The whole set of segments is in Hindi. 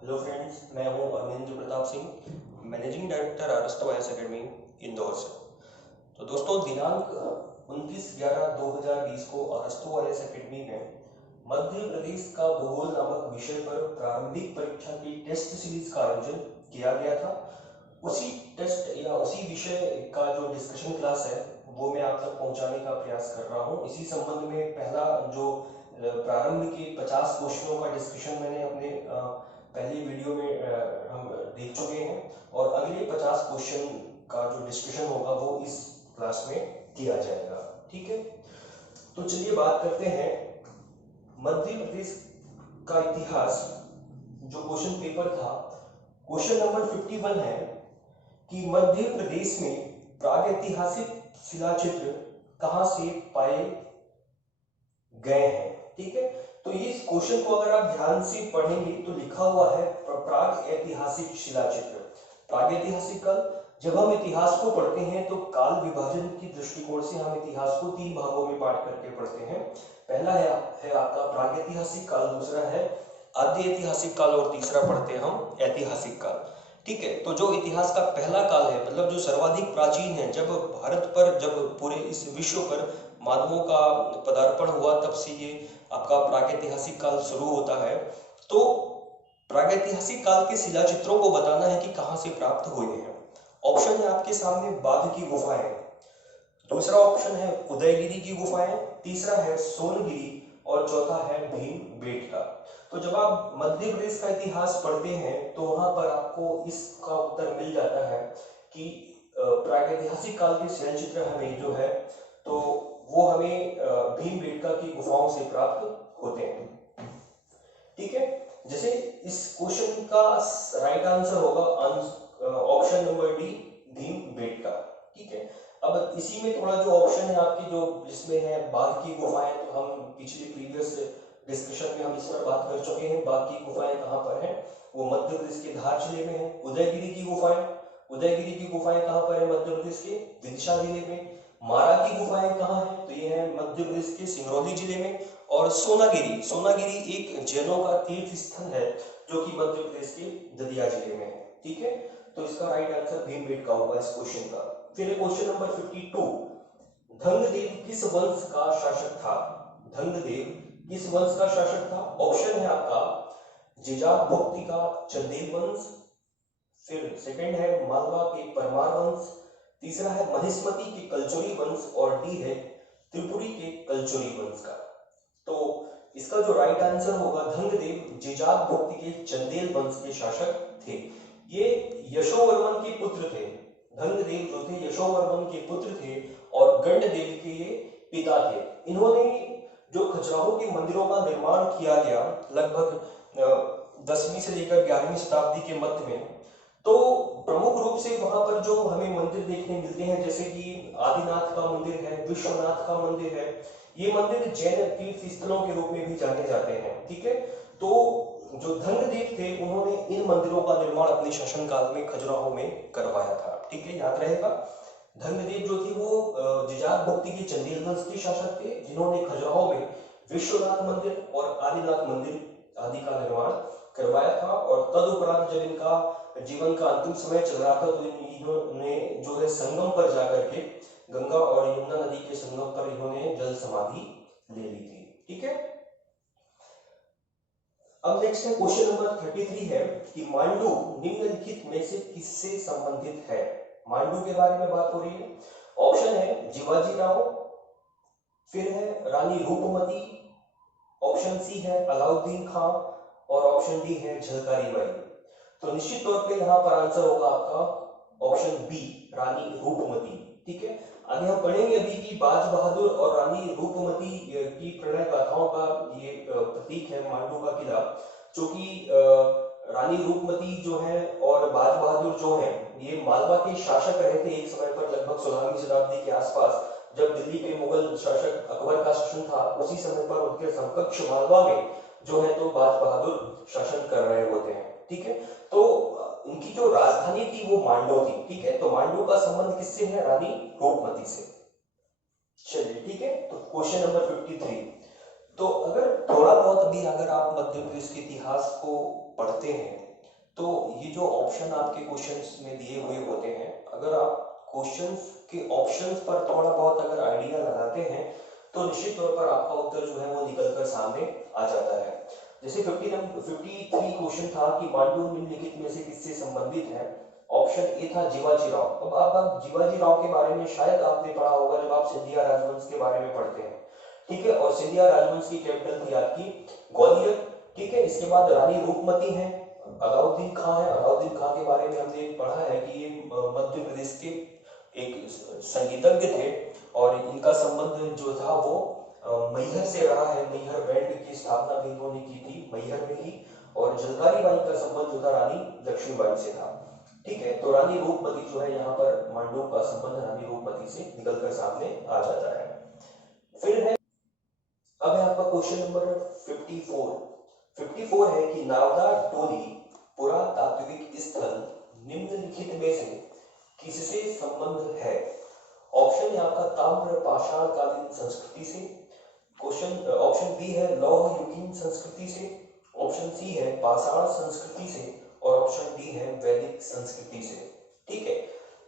हेलो फ्रेंड्स, मैं हूं अरविंद प्रताप सिंह, मैनेजिंग डायरेक्टर अरस्तु आईएएस एकेडमी इंदौर से। तो दोस्तों, दिनांक 29/11/2020 को अरस्तु आईएएस एकेडमी में मध्य प्रदेश का भूगोल नामक विषय पर प्रारंभिक परीक्षा की टेस्ट सीरीज का आयोजन किया गया था। उसी टेस्ट या उसी विषय का जो डिस्कशन क्लास है वो मैं आप तक पहुंचाने का प्रयास कर रहा हूं। इसी संबंध में पहला जो प्रारंभ के 50 क्वेश्चनों का डिस्कशन मैंने अपने पहली वीडियो में हम देख चुके हैं और अगले 50 क्वेश्चन का जो डिस्कशन होगा वो इस क्लास में किया जाएगा। ठीक है, तो चलिए बात करते हैं मध्य प्रदेश का इतिहास। जो क्वेश्चन पेपर था, क्वेश्चन नंबर 51 है कि मध्य प्रदेश में प्रागैतिहासिक शिलाचित्र कहां से पाए गए हैं। ठीक है, तो इस क्वेश्चन को अगर आप ध्यान से पढ़ेंगे तो लिखा हुआ है प्राग ऐतिहासिक शिलाचित्र। प्राग ऐतिहासिक काल, जब हम इतिहास को पढ़ते हैं तो काल विभाजन की दृष्टिकोण से हम इतिहास को 3 भागों में बांट करके पढ़ते हैं। पहला है आपका प्राग ऐतिहासिक काल, दूसरा है आद्य ऐतिहासिक काल और तीसरा पढ़ते हैं हम ऐतिहासिक काल। ठीक है, तो जो इतिहास का पहला काल है, मतलब जो सर्वाधिक प्राचीन है, जब भारत पर, जब पूरे इस विश्व पर मानवों का पदार्पण हुआ, तब से ये आपका प्रागैतिहासिक काल शुरू होता है। तो प्रागैतिहासिक काल के शिलाचित्रों को बताना है कि कहां से प्राप्त हुए हैं। ऑप्शन है आपके सामने बाघ की गुफाएं, दूसरा ऑप्शन है उदयगिरी की गुफाएं, तीसरा है सोनगिरी और चौथा है भीमबेटका। तो जब आप मध्य प्रदेश का इतिहास पढ़ते हैं तो वहां पर आपको इसका उत्तर मिल जाता है कि प्रागैतिहासिक काल के शिलाचित्र हमें जो है तो वो हमें भीमबेटका की गुफाओं से प्राप्त होते हैं। ठीक है, जैसे इस क्वेश्चन का राइट आंसर होगा ऑप्शन नंबर डी, भीमबेटका। ठीक है, अब इसी में थोड़ा जो ऑप्शन है आपकी, जो जिसमें है बाघ की गुफाएं, तो हम पिछले प्रीवियस डिस्कशन में हम इस पर बात कर चुके हैं। बाघ की गुफाएं कहाँ पर है, वो मध्य प्रदेश के धार जिले में है। उदयगिरी की गुफाएं, उदयगिरी की गुफाएं कहाँ पर है, मध्य प्रदेश के विदिशा जिले में। मारा की गुफाएं कहाँ है, तो ये है मध्य प्रदेश के सिंगरौली जिले में। और सोनागिरी, सोनागिरी एक जैनों का तीर्थ स्थल है जो कि मध्य प्रदेश के दतिया जिले में है। ठीक है, तो इसका राइट आंसर भीमबेटका होगा इस क्वेश्चन का। फिर क्वेश्चन नंबर 52, धंगदेव किस वंश का शासक था। धंगदेव किस वंश का शासक था। ऑप्शन है आपका जिजाक भुक्ति का चंदेल वंश, फिर सेकंड है मालवा के परमार वंश, तीसरा है महिष्मती के कलचुरी वंश और डी है त्रिपुरी के कलचुरी वंश का। तो इसका जो राइट आंसर होगा, धंगदेव जिजाक भुक्ति के चंदेल वंश के शासक थे। ये यशोवर्मन के पुत्र थे। धंगदेव जो थे यशोवर्मन के पुत्र थे और गंडदेव के ये पिता थे। इन्होंने जो खजुराहो के मंदिरों का निर्माण किया गया लगभग 10वीं से लेकर 11वीं शताब्दी के मध्य में, तो प्रमुख रूप से वहां पर जो हमें मंदिर देखने मिलते हैं, जैसे कि आदिनाथ का मंदिर है, विश्वनाथ का मंदिर है। ये मंदिर जैन तीर्थ स्थलों के रूप में भी जाने जाते हैं। ठीक है, तो जो धंगदेव थे उन्होंने इन मंदिरों का निर्माण अपने शासनकाल में खजुराहो में करवाया था। ठीक है, याद रहेगा। धंगदेव जो थे वो जिजाक भुक्ति के चंदेल वंश के शासक थे, जिन्होंने खजुराहो में विश्वनाथ मंदिर और आदिनाथ मंदिर आदि का निर्माण करवाया था। और तदुपरांत जब इनका जीवन का अंतिम समय चल रहा था तो इन्होंने जो है संगम पर जाकर के गंगा और यमुना नदी के संगम पर इन्होंने जल समाधि ले ली थी। ठीक है, अब नेक्स्ट है क्वेश्चन नंबर 33 है कि मांडू निम्नलिखित में से किससे संबंधित है। मांडू के बारे में बात हो रही है। ऑप्शन है जिवाजी राव, फिर है रानी रूपमती, ऑप्शन सी है अलाउद्दीन खां और ऑप्शन डी है झलकारी बाई। तो निश्चित तौर पे यहाँ पर आंसर होगा आपका ऑप्शन बी, रानी रूपमती। ठीक है, आगे हम पढ़ेंगे अभी कि बाज बहादुर और रानी रूपमती की प्रणय गाथाओं का ये प्रतीक है मांडू का किला, जो कि रानी रूपमती जो है और बाज बहादुर जो है ये मालवा के शासक रहे थे एक समय पर, लगभग 16वीं शताब्दी के आसपास, जब दिल्ली के मुगल शासक अकबर का शासन था। उसी समय पर उनके समकक्ष मालवा में जो है तो बाज बहादुर शासन कर रहे होते हैं। ठीक है, तो इनकी जो राजधानी थी वो मांडो थी। ठीक है, तो मांडो का संबंध किससे है, रानी रूपमती से। चलिए ठीक है, तो क्वेश्चन नंबर 53, तो अगर थोड़ा बहुत अभी अगर आप मध्य प्रदेश के इतिहास को पढ़ते हैं तो ये जो ऑप्शन आपके क्वेश्चंस में दिए हुए होते हैं, अगर आप क्वेश्चंस के ऑप्शंस पर थोड़ा बहुत अगर आइडिया लगाते हैं तो निश्चित तौर पर आपका उत्तर जो है वो निकल कर सामने आ जाता है। जैसे 53 क्वेश्चन था कि मांडू निम्नलिखित में से किससे संबंधित है। ऑप्शन ए था जीवाजी राव। अब आप जीवाजी राव के बारे में शायद आपने पढ़ा होगा जब आप सिंधिया राजवंश के बारे में पढ़ते हैं, ठीक है। और सिंधिया राजवंश की कैपिटल थी आपकी ग्वालियर, ठीक है। इसके बाद रानी रूपमती है, अलाउद्दीन खां है। अलाउद्दीन खां के बारे में हमने पढ़ा है कि ये मध्य प्रदेश के एक संगीतज्ञ थे और इनका संबंध जो था वो मैहर से रहा है। मैहर बैंड की स्थापना भी इन्होंने की थी मैहर में ही। और झलकारी बाई का संबंध जो था रानी लक्ष्मीबाई से था, ठीक है। तो रानी रूपमती जो है यहाँ पर मांडू का संबंध रानी रूपमती से निकलकर सामने आ जाता है। फिर है अब है आपका क्वेश्चन नंबर 54 है कि नावदा टोली पुरातात्विक स्थल निम्नलिखित में से किससे संबंध है। ऑप्शन है आपका ताम्र पाषाण कालीन संस्कृति से, क्वेश्चन ऑप्शन बी है लौह युगीन संस्कृति से, ऑप्शन सी है पाषाण संस्कृति से और ऑप्शन डी है वैदिक संस्कृति से, ठीक है।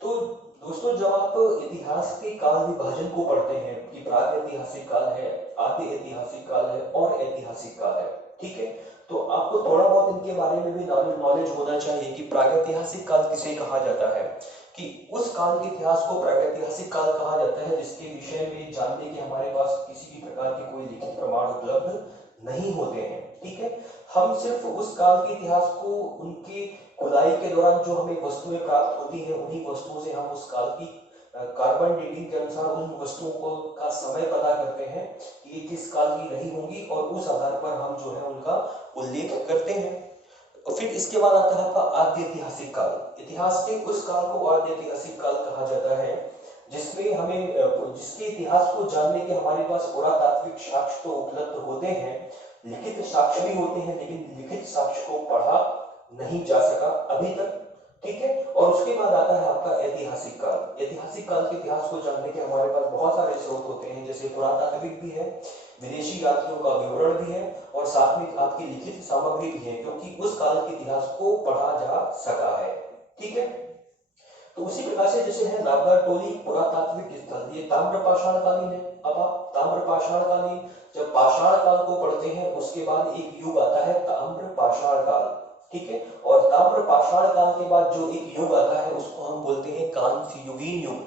तो दोस्तों जब आप इतिहास के काल विभाजन को पढ़ते हैं कि प्राग ऐतिहासिक काल है, आदि ऐतिहासिक काल है और ऐतिहासिक काल है, ठीक है, तो आपको थोड़ा बहुत इनके बारे में भी नॉलेज होना चाहिए कि प्रागैतिहासिक काल किसे कहा जाता है, कि उस काल के इतिहास को प्रागैतिहासिक काल कहा जाता है जिसके विषय में जानने के हमारे पास किसी भी प्रकार के कोई लिखित प्रमाण उपलब्ध नहीं होते हैं, ठीक है। हम सिर्फ उस काल के इतिहास को उनके खुदाई के दौरान जो हमें वस्तुएं प्राप्त होती हैं उन्हीं वस्तुओं से हम उस काल की कार्बन डेटिंग के अनुसार उन वस्तुओं को का समय पता करते हैं कि ये किस काल की रही होंगी और उस आधार पर हम जो है उनका उल्लेख करते हैं। और फिर इसके बाद आता है आपका आद्य ऐतिहासिक काल। इतिहास के उस काल को आद्य ऐतिहासिक काल कहा जाता है जिसमें हमें जिसके इतिहास को जानने के हमारे पास पुरातात्विक साक्ष्य तो उपलब्ध होते हैं, लिखित साक्ष्य भी होते हैं, लेकिन लिखित साक्ष्य को पढ़ा नहीं जा सका अभी तक, ठीक है। और उसके बाद आता है आपका ऐतिहासिक काल। ऐतिहासिक काल के इतिहास को जानने के हमारे पास बहुत सारे स्रोत होते हैं, जैसे पुरातात्विक भी है, विदेशी यात्रियों का विवरण भी है और साथ में आपकी लिखित सामग्री भी है, क्योंकि उस काल के इतिहास को पढ़ा जा सका है, ठीक है। तो उसी प्रकार से जैसे है नावदा टोली पुरातात्विक स्थल, ये ताम्र पाषाण कालीन है। अब आप ताम्र पाषाण कालीन जब पाषाण काल को पढ़ते हैं उसके बाद एक युग आता है ताम्र पाषाण काल, ठीक है। और ताम्र पाषाण काल के बाद जो एक युग आता है उसको हम बोलते हैं कांस्य युगीन युग।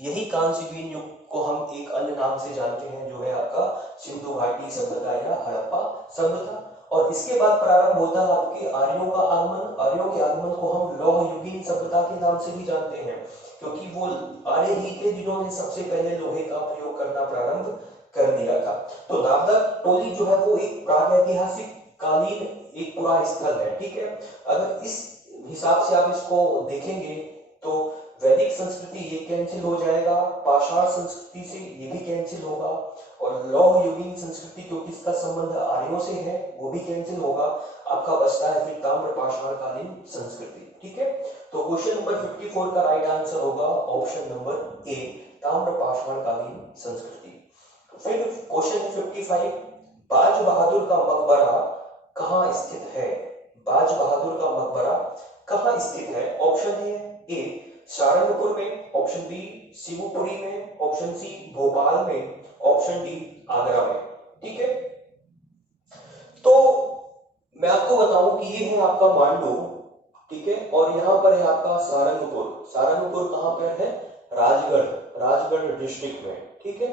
यही कांस्य युगीन युग को हम एक अन्य नाम से जानते हैं जो है आपका सिंधु घाटी सभ्यता या हड़प्पा सभ्यता। और इसके बाद प्रारंभ होता है आपके आर्यों का आगमन। आर्यों के आगमन को हम लौह युगीन सभ्यता के नाम से भी जानते हैं, क्योंकि वो आर्य ही थे जिन्होंने सबसे पहले लोहे का प्रयोग करना प्रारंभ कर दिया था। तो नावदा टोली जो है वो एक प्रागैतिहासिक कालीन एक पुरा स्थल है, ठीक है। अगर इस हिसाब से आप इसको देखेंगे तो वैदिक संस्कृति ये कैंसिल हो जाएगा, पाषाण संस्कृति से ये भी कैंसिल होगा और लौह युगीन संस्कृति क्योंकि इसका संबंध आर्यों से है वो भी कैंसिल होगा। आपका बचता है फिर ताम्र पाषाण कालीन संस्कृति, ठीक है। तो क्वेश्चन नंबर 54 का राइट आंसर होगा ऑप्शन नंबर ए, ताम्र पाषाण कालीन संस्कृति। फिर क्वेश्चन 55, बाज बहादुर का मकबरा कहाँ स्थित है। बाज बहादुर का मकबरा कहाँ स्थित है। ऑप्शन है ए सारंगपुर में, ऑप्शन बी शिवपुरी में, ऑप्शन सी भोपाल में, ऑप्शन डी आगरा में, ठीक है। तो मैं आपको बताऊं कि ये है आपका मांडू, ठीक है, और यहाँ पर है आपका सारंगपुर। सारंगपुर कहाँ पर है, राजगढ़ डिस्ट्रिक्ट में, ठीक है।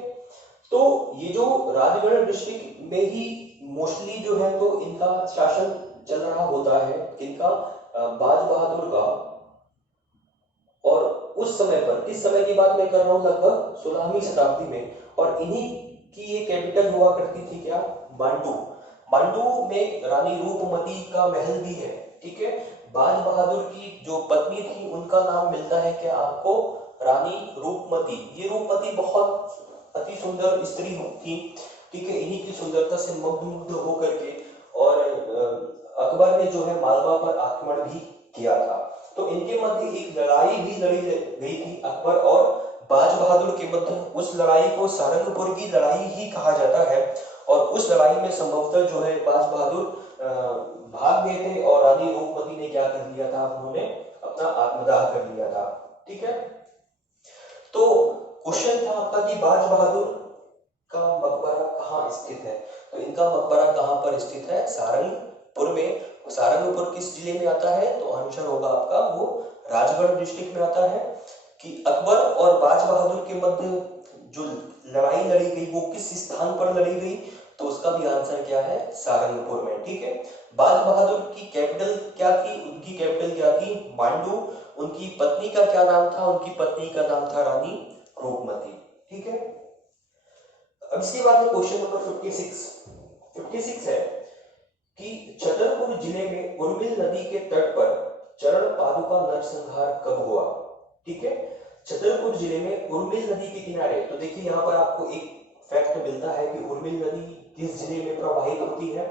तो ये जो राजगढ़ डिस्ट्रिक्ट में ही मोस्टली जो है तो इनका शासन चल रहा होता है, इनका बाज बहादुर का। और उस समय पर, इस समय की बात मैं कर रहा हूं लगभग 16वीं शताब्दी में, और इन्हीं की ये कैपिटल हुआ करती थी क्या, मांडू। मांडू में रानी रूपमती का महल भी है, ठीक है। बाज बहादुर की जो पत्नी थी उनका नाम मिलता है क्या आपको, रानी रूपमती। ये रूपमती बहुत अति सुंदर स्त्री थी, ठीक है। इन्हीं की सुंदरता से मुग्ध होकर के और अकबर ने जो है मालवा पर आक्रमण भी किया था। तो इनके मध्य एक लड़ाई भी लड़ी गई थी अकबर और बाज बहादुर के मध्य। उस लड़ाई को सारंगपुर की लड़ाई ही कहा जाता है और उस लड़ाई में संभवतः जो है बाज बहादुर भाग गए थे और रानी रूपमती ने क्या क्या कर दिया था, उन्होंने अपना आत्मदाह कर लिया था। ठीक है, तो क्वेश्चन था आपका कि बाज बहादुर का मकबरा कहाँ स्थित है। तो इनका मकबरा कहाँ पर स्थित है, सारंगपुर में। सारंगपुर किस जिले में आता है, तो आंसर होगा आपका वो राजगढ़ डिस्ट्रिक्ट में आता है। कि अकबर और बाज बहादुर के मध्य जो लड़ाई लड़ी गई वो किस स्थान पर लड़ी गई, तो उसका भी आंसर क्या है, सारंगपुर में। ठीक है, बाज बहादुर की कैपिटल क्या थी, उनकी कैपिटल क्या थी, मांडू। उनकी पत्नी का क्या नाम था, उनकी पत्नी का नाम था रानी रूपमती। ठीक है, अब इसके बाद में क्वेश्चन नंबर 56 है कि छतरपुर जिले में उर्मिल नदी के तट पर चरण पादुका नरसंहार कब हुआ। ठीक है, छतरपुर जिले में उर्मिल नदी के किनारे, तो देखिए यहाँ पर आपको एक फैक्ट मिलता है कि उर्मिल नदी किस जिले में प्रवाहित होती है,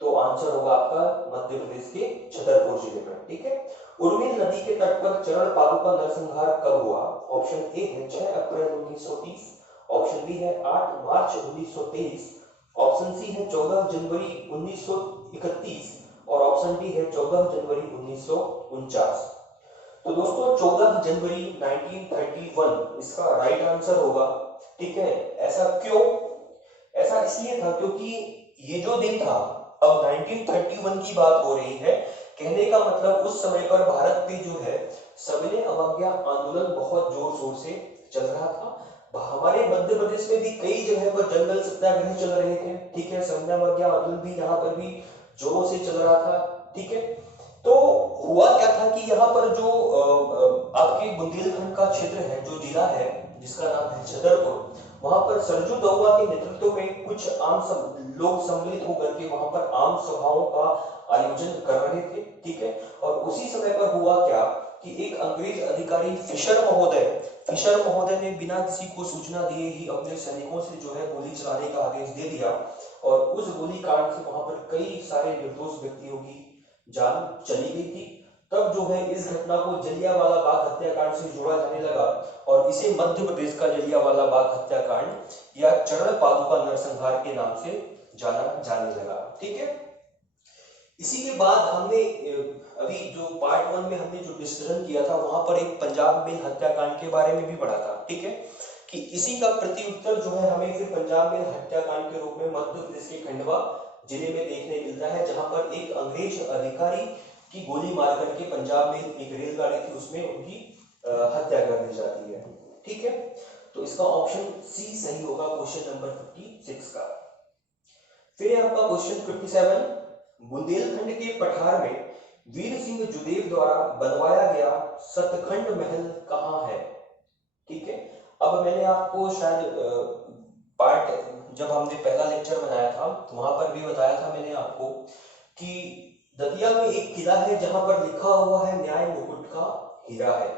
तो आंसर होगा आपका मध्य प्रदेश के छतरपुर जिले में। ठीक है, उर्मिल नदी के तट पर चरण पादुका नरसंहार कब हुआ, ऑप्शन ए है 6 अप्रैल 1930, ऑप्शन बी है 8 मार्च 1923, ऑप्शन सी है 14 जनवरी 1931 और ऑप्शन डी है 14 जनवरी 1949। तो दोस्तों 14 जनवरी 1931 इसका राइट आंसर होगा। ठीक है, ऐसा क्यों, ऐसा इसलिए था क्योंकि ये जो दिन था, अब 1931 की बात हो रही है, कहने का मतलब उस समय पर भारत पे जो है सविनय अवज्ञा आंदोलन बहुत जोर शोर से चल रहा था। हमारे मध्य प्रदेश में भी कई जगह पर जंगल सत्याग्रह चल रहे थे। ठीक है, सविनय अवज्ञा आंदोलन भी यहाँ पर भी जोरों से चल रहा था। ठीक है, तो हुआ क्या था कि यहाँ पर जो आपके बुंदेलखंड का क्षेत्र है, जो जिला है जिसका नाम है छतरपुर, वहां पर सरजू दउआ के नेतृत्व में कुछ लोग सम्मिलित होकर के वहां पर आम सभाओं का आयोजन कर रहे थे। ठीक है, और उसी समय पर हुआ क्या कि एक अंग्रेज अधिकारी फिशर महोदय ने बिना किसी को सूचना दिए ही अपने सैनिकों से जो है गोली चलाने का आदेश दे दिया, और उस गोली कांड से वहां पर कई सारे निर्दोष व्यक्तियों की जान चली गई थी। तब जो है इस घटना को जलियांवाला बाग हत्याकांड से जोड़ा जाने लगा और इसे मध्य प्रदेश का जलियांवाला बाग हत्याकांड या चरण पादुका नरसंहार के नाम से जाना जाने लगा। ठीक है, इसी के बाद हमने अभी जो पार्ट 1 में हमने जो डिस्कशन किया था वहां पर एक पंजाब में हत्याकांड के बारे में भी पढ़ा था। ठीक है, कि इसी का प्रत्युत्तर जो है हमें फिर पंजाब में हत्याकांड के रूप में मध्य प्रदेश के खंडवा जिले में देखने मिलता है, जहां पर एक अंग्रेज अधिकारी की गोली मार करके पंजाब में एक रेलगाड़ी थी उसमें उनकी हत्या कर दी जाती है। ठीक है, तो इसका ऑप्शन सी सही होगा क्वेश्चन नंबर 56 का। फिर आपका क्वेश्चन 57, बुंदेलखंड के पठार में वीर सिंह जुदेव द्वारा बनवाया गया सतखंड महल कहाँ है। ठीक है, अब मैंने आपको शायद पार्ट जब हमने पहला लेक्चर बनाया था तो वहां पर भी बताया था मैंने आपको कि दतिया में एक किला है जहां पर लिखा हुआ है न्याय मुकुट का हीरा है।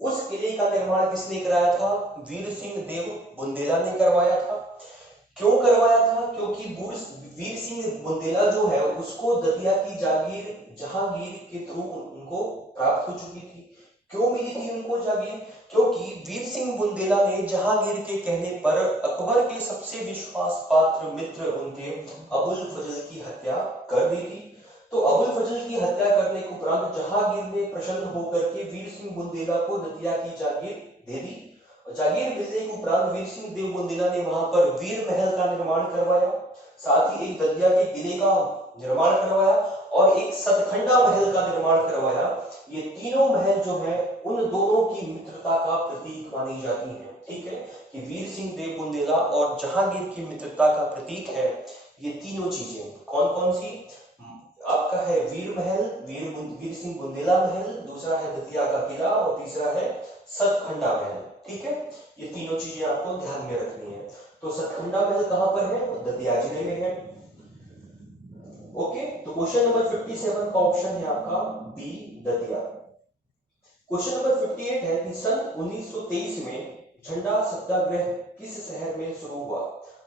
उस किले का निर्माण किसने कराया था, वीर सिंह देव बुंदेला ने करवाया था। क्यों करवाया था, क्योंकि वीर सिंह बुंदेला जो है उसको दतिया की जागीर जहांगीर के थ्रू उनको प्राप्त हो चुकी थी। क्यों मिली थी उनको जागीर, क्योंकि वीर सिंह बुंदेला ने जहांगीर के कहने पर अकबर के सबसे विश्वास पात्र मित्र उनके अबुल फजल की हत्या कर दी थी। तो अबुल फजल की हत्या करने के उपरांत जहांगीर ने प्रसन्न होकर के वीर सिंह बुंदेला को दतिया की जागीर दे दी। जागीर मिलने के उपरांत वीर सिंह देव बुंदेला ने वहां पर वीर महल का निर्माण करवाया, साथ ही एक दतिया के किले का निर्माण करवाया और एक सतखंडा महल का निर्माण करवाया। ये तीनों महल जो है उन दोनों की मित्रता का प्रतीक मानी जाती है। ठीक है, कि वीर सिंह देव बुंदेला और जहांगीर की मित्रता का प्रतीक है ये तीनों चीजें। कौन कौन सी, आपका है वीर महल, वीर सिंह बुंदेला महल, दूसरा है दतिया का किला और तीसरा है सतखंडा महल। ठीक है, ये तीनों चीजें आपको ध्यान में रखनी है। तो सतखंडा महल कहां पर है, दतिया जिले में है। ओके, तो क्वेश्चन नंबर 57 का ऑप्शन है आपका बी दतिया। क्वेश्चन नंबर 58 है कि सन 1923 में झंडा सत्याग्रह किस शहर में शुरू हुआ।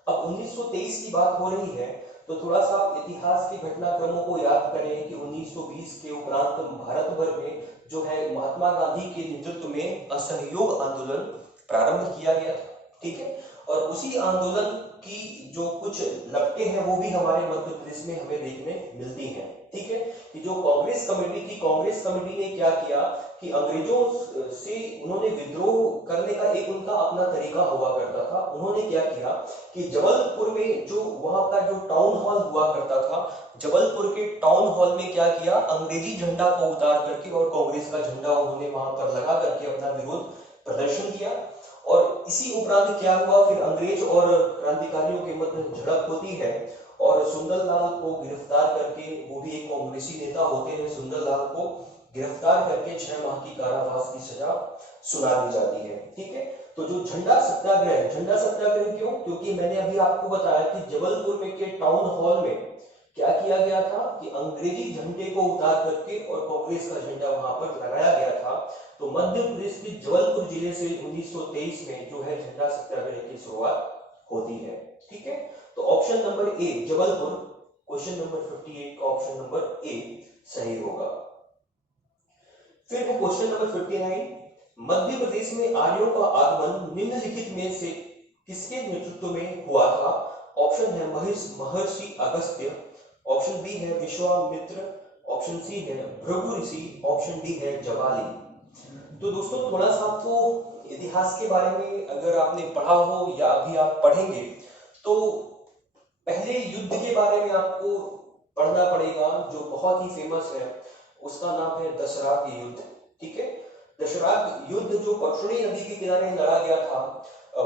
अब 1923 की बात हो रही है तो थोड़ा सा इतिहास के घटनाक्रमों को याद करें कि 1920 के उपरांत भारत भर में जो है महात्मा गांधी के नेतृत्व में असहयोग आंदोलन प्रारंभ किया गया था। ठीक है, और उसी आंदोलन की जो कुछ लपटें हैं वो भी हमारे मध्य प्रदेश में हमें देखने मिलती हैं। ठीक है, कि जो कांग्रेस कमेटी थी, कांग्रेस कमेटी ने क्या किया कि अंग्रेजों से उन्होंने विद्रोह करने का एक उनका अपना तरीका हुआ करता था। उन्होंने क्या किया कि जबलपुर में जो वहां का जो टाउन हॉल हुआ करता था, जबलपुर के टाउन हॉल में क्या किया, अंग्रेजी झंडा को उतार करके और कांग्रेस का झंडा उन्होंने वहां पर लगा करके अपना विरोध प्रदर्शन किया। और इसी उपरांत क्या हुआ, फिर अंग्रेज और क्रांतिकारियों के मध्य झड़प होती है और सुंदरलाल को गिरफ्तार करके, वो भी एक कांग्रेसी नेता होते हैं, सुंदरलाल को गिरफ्तार करके 6 माह की कारावास की सजा सुना दी जाती है। ठीक है, तो जो झंडा सत्याग्रह क्यों, क्योंकि मैंने अभी आपको बताया कि जबलपुर में के टाउन हॉल में क्या किया गया था कि अंग्रेजी झंडे को उतार करके और कांग्रेस का झंडा वहां पर लगाया गया था। तो मध्य प्रदेश के जबलपुर जिले से 1923 में जो है झंडा सत्याग्रह की शुरुआत होती है। ठीक है, तो ऑप्शन नंबर ए जबलपुर, क्वेश्चन नंबर 58 का ऑप्शन नंबर ए सही होगा। फिर है क्वेश्चन नंबर 59, मध्य प्रदेश में आर्यों का आगमन निम्नलिखित में से किसके नेतृत्व में हुआ था? ऑप्शन है महर्षि अगस्त्य, ऑप्शन बी है विश्वामित्र, ऑप्शन सी है भृगु ऋषि, ऑप्शन डी है जवाली। तो दोस्तों थोड़ा सा आपको इतिहास के बारे में अगर आपने पढ़ा हो या अभी आप पढ़ेंगे तो पहले युद्ध के बारे में आपको पढ़ना पड़ेगा जो बहुत ही फेमस है, उसका नाम है दशराग युद्ध। ठीक है, दशराग युद्ध जो परशुनी नदी के किनारे लड़ा गया था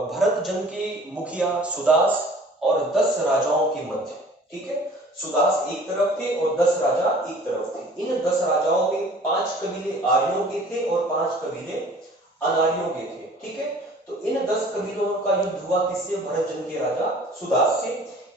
भरत जन के मुखिया सुदास और 10 राजाओं के मध्य। ठीक है, सुदास एक तरफ थे और 10 राजा एक तरफ थे। इन 10 राजाओं में 5 कबीले आर्यों के थे और 5 कबीले अनार्यों के थे। ठीक है, तो इन 10 कबीलों का युद्ध हुआ किससे? भरत जन के राजा सुदास से।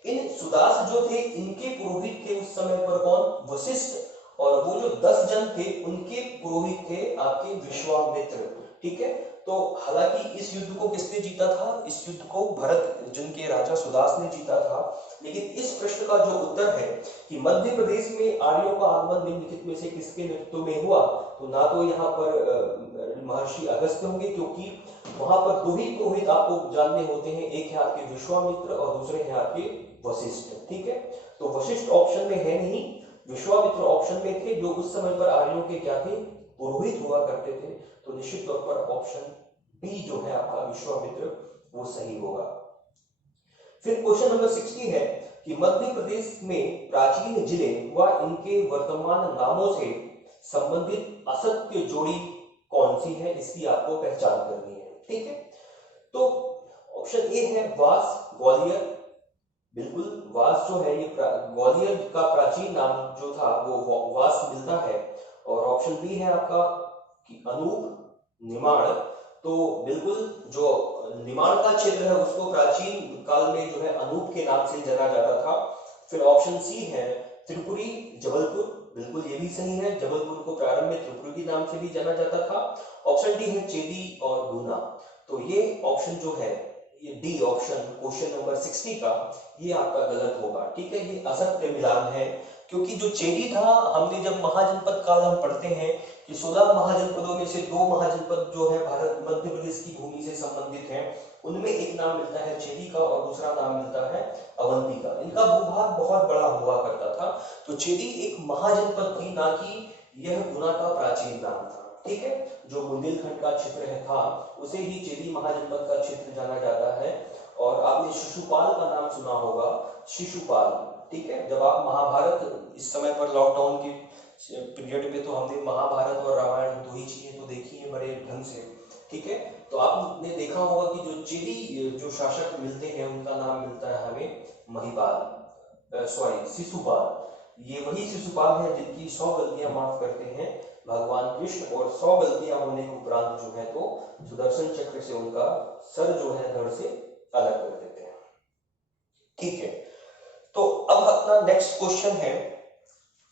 इन सुदास जो थे इनके पुरोहित थे उस समय पर कौन? वशिष्ठ, और वो जो 10 जन थे उनके पुरोहित थे आपके विश्वामित्र। ठीक है, तो हालांकि इस युद्ध को किसने जीता था? इस युद्ध को भरत जन के राजा सुदास ने जीता था। लेकिन इस प्रश्न का जो उत्तर है कि मध्य प्रदेश में आर्यों का आगमन निम्नलिखित में से किसके नेतृत्व में हुआ, तो ना तो यहाँ पर महर्षि अगस्त्य होंगे, क्योंकि वहां पर 2 ही पुरोहित आपको जानने होते हैं, एक है आपके विश्वामित्र और दूसरे हैं आपके वशिष्ठ। ठीक है, तो वशिष्ठ ऑप्शन में है नहीं, विश्वामित्र ऑप्शन में थे जो उस समय पर आर्यों के क्या थे? पुरोहित हुआ करते थे। तो निश्चित तौर पर ऑप्शन बी जो है आपका विश्वामित्र वो सही होगा। फिर क्वेश्चन नंबर 60 है कि मध्य प्रदेश में प्राचीन जिले व इनके वर्तमान नामों से संबंधित असत्य जोड़ी कौन सी है, इसकी आपको पहचान करनी है। ठीक है, तो ऑप्शन ए है वास, ग्वालियर। बिल्कुल, वास जो है ये ग्वालियर का प्राचीन नाम जो था वो वास मिलता है। और ऑप्शन बी है आपका कि अनूप, निमाड़। तो बिल्कुल जो निमाड़ का क्षेत्र है उसको प्राचीन काल में जो है अनूप के नाम से जाना जाता था। फिर ऑप्शन सी है त्रिपुरी, जबलपुर। बिल्कुल ये भी सही है, जबलपुर को प्रारंभ में त्रिपुरी के नाम से भी जाना जाता था। ऑप्शन डी है चेदी और गुना। तो ये ऑप्शन जो है ये डी ऑप्शन क्वेश्चन नंबर 60 का ये आपका गलत होगा। ठीक है, ये असत्य मिलान है, क्योंकि जो चेदी था, हमने जब महाजनपद काल हम पढ़ते हैं कि 16 महाजनपदों में से 2 महाजनपद जो है भारत मध्य प्रदेश की भूमि से संबंधित हैं, उनमें एक नाम मिलता है चेदी का और दूसरा नाम मिलता है अवंती का। इनका भूभाग बहुत बड़ा हुआ करता था। तो चेदी एक महाजनपद थी, ना कि यह गुना का प्राचीन नाम था। ठीक है, जो बुंदेलखंड का क्षेत्र है था उसे ही चेदी महाजनपद का क्षेत्र जाना जाता है। और आपने शिशुपाल का नाम सुना होगा, शिशुपाल। ठीक है, जब आप महाभारत इस समय पर लॉकडाउन के पीरियड में तो हमने महाभारत और रामायण 2 ही चीजें तो देखी है बड़े ढंग से। ठीक है, तो आपने देखा होगा कि जो चेदी जो शासक मिलते हैं उनका नाम मिलता है हमें महिपाल, सॉरी शिशुपाल। ये वही शिशुपाल है जिनकी 100 गलतियां माफ करते हैं भगवान कृष्ण, और 100 गलतियां होने के उपरांत जो है तो सुदर्शन चक्र से उनका सर जो है धड़ से अलग कर देते हैं। ठीक है, तो अब अपना नेक्स्ट क्वेश्चन है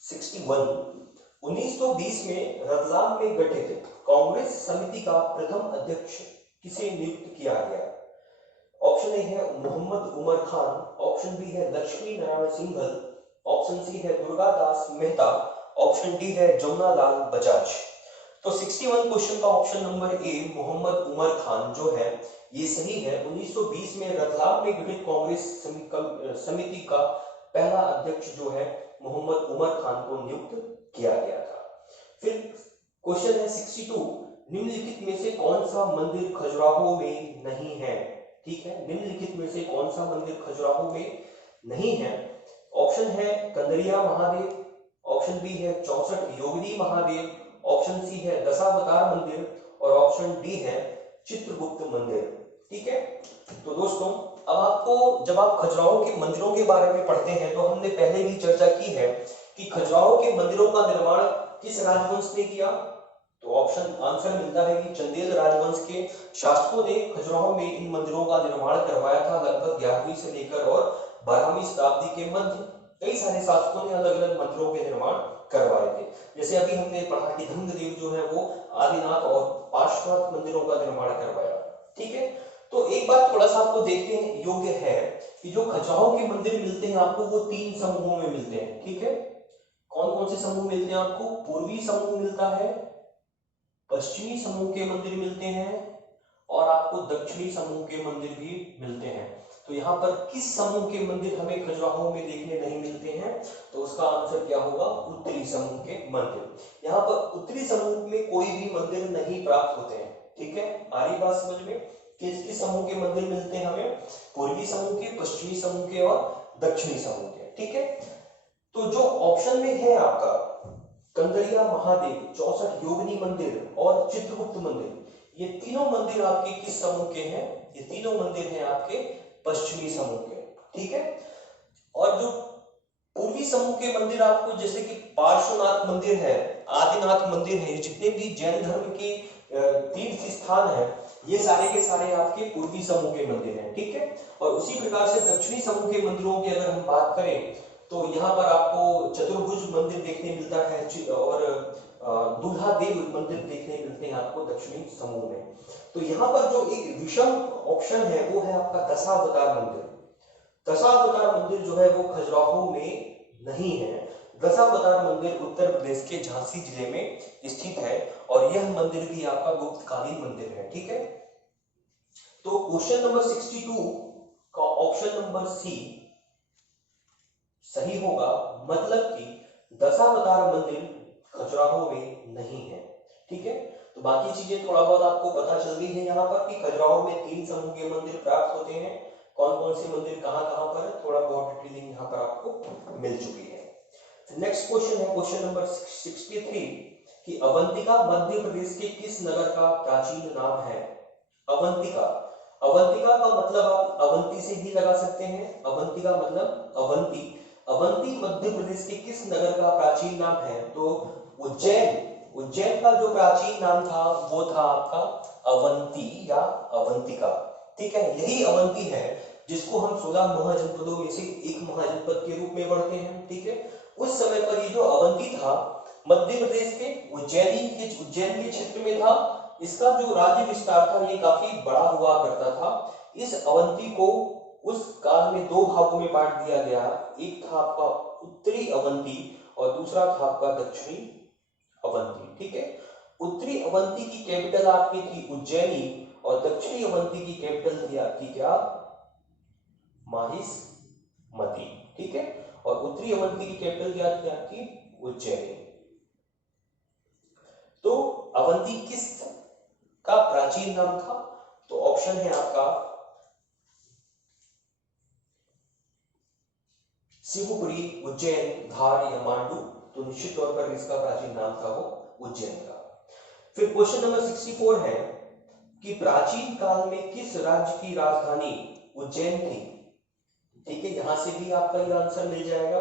61। 1920 में रतलाम में गठित कांग्रेस समिति का प्रथम अध्यक्ष किसे नियुक्त किया गया? ऑप्शन ए है मोहम्मद उमर खान, ऑप्शन बी है लक्ष्मी नारायण सिंघल, ऑप्शन सी है दुर्गादास मेहता, ऑप्शन डी है जमुनालाल बजाज। तो 61 क्वेश्चन का option number A Mohammad Umar Khan जो है ये सही है। 1920 में रतलाम में गठित कांग्रेस समिति का पहला अध्यक्ष जो है मोहम्मद उमर खान को नियुक्त किया गया था। फिर क्वेश्चन है 62, निम्नलिखित में से कौन सा मंदिर खजुराहो में नहीं है? ठीक है, निम्नलिखित में से कौन सा मंदिर खजुराहो में नहीं है? ऑप्शन है कंदरिया महादेव, ऑप्शन बी है 64 योगिनी महादेव, ऑप्शन सी है दशावतार मंदिर और ऑप्शन डी है चित्रगुप्त मंदिर। ठीक है, तो दोस्तों अब आपको जब आप खजुराहो के मंदिरों के बारे में पढ़ते हैं तो हमने पहले भी चर्चा की है कि खजुराहो के मंदिरों का निर्माण किस राजवंश ने किया? तो ऑप्शन आंसर मिलता है कि चंदेल राजवंश के शासकों ने खजुराहो में इन मंदिरों का निर्माण करवाया था। लगभग 11वीं से लेकर और 12वीं शताब्दी के मध्य कई सारे शासकों ने अलग अलग मंदिरों के निर्माण करवाए थे। जैसे अभी हमने पढ़ा कि धंगदेव जो है वो आदिनाथ और पार्श्वनाथ मंदिरों का निर्माण करवाया। ठीक है, तो एक बात थोड़ा सा आपको देखने योग्य है कि जो खजुराहो के मंदिर मिलते हैं आपको वो 3 समूहों में मिलते हैं। ठीक है, कौन कौन से समूह मिलते हैं आपको? पूर्वी समूह मिलता है, पश्चिमी समूह के मंदिर मिलते हैं और आपको दक्षिणी समूह के मंदिर भी मिलते हैं। तो यहाँ पर किस समूह के मंदिर हमें खजुराहो में देखने नहीं मिलते हैं? तो उसका आंसर क्या होगा? उत्तरी समूह के मंदिर। यहाँ पर उत्तरी समूह में कोई भी मंदिर नहीं प्राप्त होते हैं। ठीक है, आ रही बात समझ में? किस समूह के मंदिर मिलते हैं हमें? पूर्वी समूह के, पश्चिमी समूह के और दक्षिणी समूह के। ठीक है, तो जो ऑप्शन में है आपका कंदरिया महादेव, 64 योगिनी मंदिर और चित्रगुप्त मंदिर, ये तीनों मंदिर आपके किस समूह के हैं? ये तीनों मंदिर हैं आपके पश्चिमी समूह के। ठीक है, और जो पूर्वी समूह के मंदिर आपको जैसे कि पार्श्वनाथ मंदिर है, आदिनाथ मंदिर है, जितने भी जैन धर्म के तीर्थ स्थान है, ये सारे के सारे आपके पूर्वी समूह के मंदिर हैं। ठीक है, और उसी प्रकार से दक्षिणी समूह के मंदिरों की अगर हम बात करें तो यहाँ पर आपको चतुर्भुज मंदिर देखने मिलता है और दूल्हा देव मंदिर देखने मिलते हैं आपको दक्षिणी समूह में। तो यहाँ पर जो एक विषम ऑप्शन है वो है आपका दशावतार मंदिर। दशावतार मंदिर जो है वो खजुराहो में नहीं है। दशावतार मंदिर उत्तर प्रदेश के झांसी जिले में स्थित है और यह मंदिर भी आपका गुप्तकालीन मंदिर है। ठीक है, तो क्वेश्चन नंबर 62 का ऑप्शन नंबर सी सही होगा, मतलब कि दशावतार मंदिर खजुराहो में नहीं है। ठीक है, तो बाकी चीजें थोड़ा बहुत आपको पता चल गई है यहाँ पर कि खजुराहो में 3 समूह के मंदिर प्राप्त होते हैं। कौन कौन से मंदिर कहाँ कहाँ पर, थोड़ा बहुत डिटेलिंग यहाँ पर आपको मिल चुकी है। नेक्स्ट क्वेश्चन है क्वेश्चन नंबर 63 कि अवंतिका मध्य प्रदेश के किस नगर का प्राचीन नाम है? अवंतिका, अवंतिका का मतलब आप अवंती से भी लगा सकते हैं। अवंतिका मतलब अवंती। अवंती मध्य प्रदेश के किस नगर का प्राचीन नाम है? तो उज्जैन। उज्जैन का जो प्राचीन नाम था वो था आपका अवंती या अवंतिका। ठीक है, यही अवंती है जिसको हम 16 महाजनपदों में से एक महाजनपद के रूप में पढ़ते हैं। ठीक है, उस समय पर ये जो अवंती था मध्य प्रदेश के उज्जैन के क्षेत्र में था। इसका जो राज्य विस्तार था ये काफी बड़ा हुआ करता था। इस अवंती को उस काल में 2 भागों में बांट दिया गया। एक था आपका उत्तरी अवंती और दूसरा था आपका दक्षिणी अवंती। ठीक है, उत्तरी अवंती की कैपिटल आपकी थी उज्जैनी और दक्षिणी अवंती की कैपिटल थी आपकी क्या? माहिष्मती। ठीक है, और उत्तरी अवंती की कैपिटल क्या थी आपकी? उज्जैनी। तो अवंती किस का प्राचीन नाम था? तो ऑप्शन है आपका शिवपुरी, उज्जैन, धार या मांडू। तो निश्चित तौर पर इसका प्राचीन नाम था वो उज्जैन का। फिर क्वेश्चन नंबर 64 है कि प्राचीन काल में किस राज्य की राजधानी उज्जैन थी? ठीक है, यहां से भी आपका ये आंसर मिल जाएगा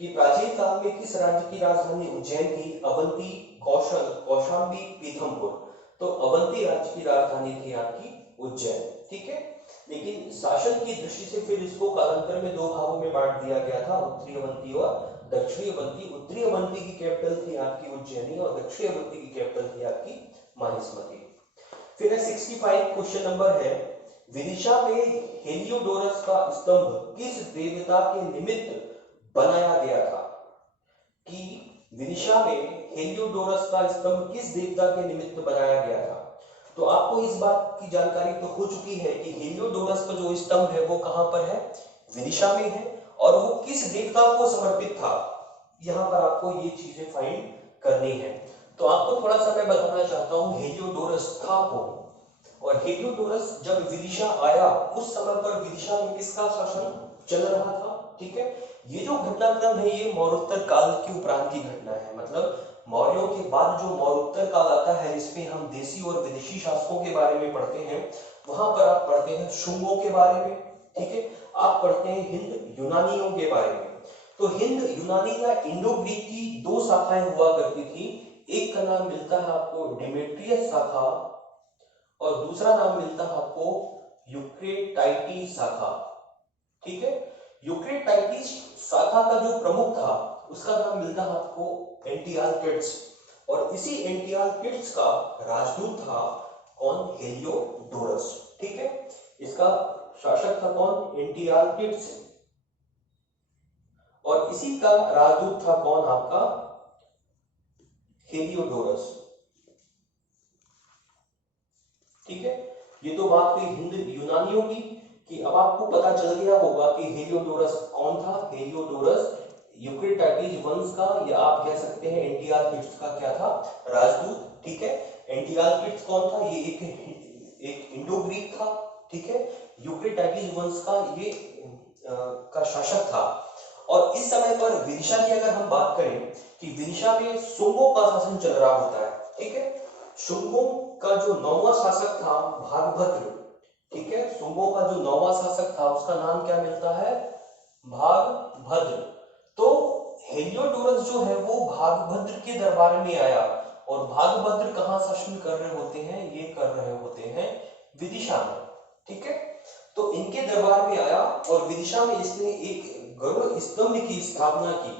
कि प्राचीन काल में किस राज्य की राजधानी उज्जैन थी? अवंती, कौशांबी, पीथमपुर। तो अवंती राज्य की राजधानी थी आपकी उज्जैन। ठीक है, लेकिन शासन की दृष्टि से फिर इसको कालांतर में 2 भागों में बांट दिया गया था, उत्तरी अवंती और दक्षिणी अवंती। उत्तरी अवंती की कैपिटल थी आपकी उज्जैनी और दक्षिणी अवंती की कैपिटल थी आपकी माहिष्मती। फिर 65 क्वेश्चन नंबर है विदिशा में हेलियोडोरस का स्तंभ किस देवता के निमित्त बनाया गया था? कि विदिशा में हेलियोडोरस का स्तंभ किस देवता के निमित्त बनाया गया था? तो आपको इस बात की जानकारी तो हो चुकी है कि हेलियोडोरस का जो स्तंभ है वो कहां पर है? विदिशा में है और वो किस देवता को समर्पित था? यहाँ पर आपको ये चीजें फाइंड करनी है। तो आपको थोड़ा सा मैं बताना चाहता हूँ हेलियोडोरस था कौन। और हेलियोडोरस जब विदिशा आया उस समय पर विदिशा में किसका शासन चल रहा था, ठीक है। ये जो घटनाक्रम है ये मौर्योत्तर काल के उपरांत की घटना है, मतलब मौर्यों के बाद जो मौर्योत्तर काल आता है जिसमें हम देशी और विदेशी शासकों के बारे में पढ़ते हैं, वहां पर आप पढ़ते हैं शुंगों के बारे में, ठीक है। आप पढ़ते हैं हिंद यूनानियों के बारे में। तो हिंद यूनानी या इंडो ग्रीक की दो शाखाएं हुआ करती थी। एक का नाम मिलता है आपको डिमेट्रियस शाखा और दूसरा नाम मिलता है आपको यूक्रेटाइटिस शाखा, ठीक है। यूक्रेटाइटिस शाखा का जो प्रमुख था उसका नाम मिलता है आपको एंटियालकिड्स, और इसी एंटियालकिड्स का राजदूत था कौन, हेलियोडोरस, ठीक है। इसका शासक था कौन, एंटियालकिड्स, और इसी का राजदूत था कौन, आपका हेलियोडोरस, ठीक है। ये तो बात हुई हिंद यूनानियों की कि अब आपको पता चल गया होगा कि हेलियोडोरस कौन था। हेलियोडोरस यूक्रेटाइटिस वंश का, या आप कह सकते हैं एंटियालकिड्स का क्या था, राजदूत, ठीक है। एंटियालकिड्स कौन था, ये एक इंडो ग्रीक था, ठीक है। यूक्रेटाइटिस वंश का ये का शासक था। और इस समय पर विदिशा की अगर हम बात करें कि विदिशा में शुंगों का शासन चल रहा होता है, ठीक है। शुंगों का जो 9वां शासक था भागभद्र, ठीक है। शुंगों का जो 9वां शासक था उसका नाम क्या मिलता है, भागभद्र। तो हेलियोडोरस जो है वो भागभद्र के दरबार में आया, और भागभद्र कहां शासन कर रहे होते हैं, ये कर रहे होते हैं विदिशा में, ठीक है। तो इनके दरबार में आया और विदिशा में इसने एक गरुड़ स्तंभ की स्थापना की।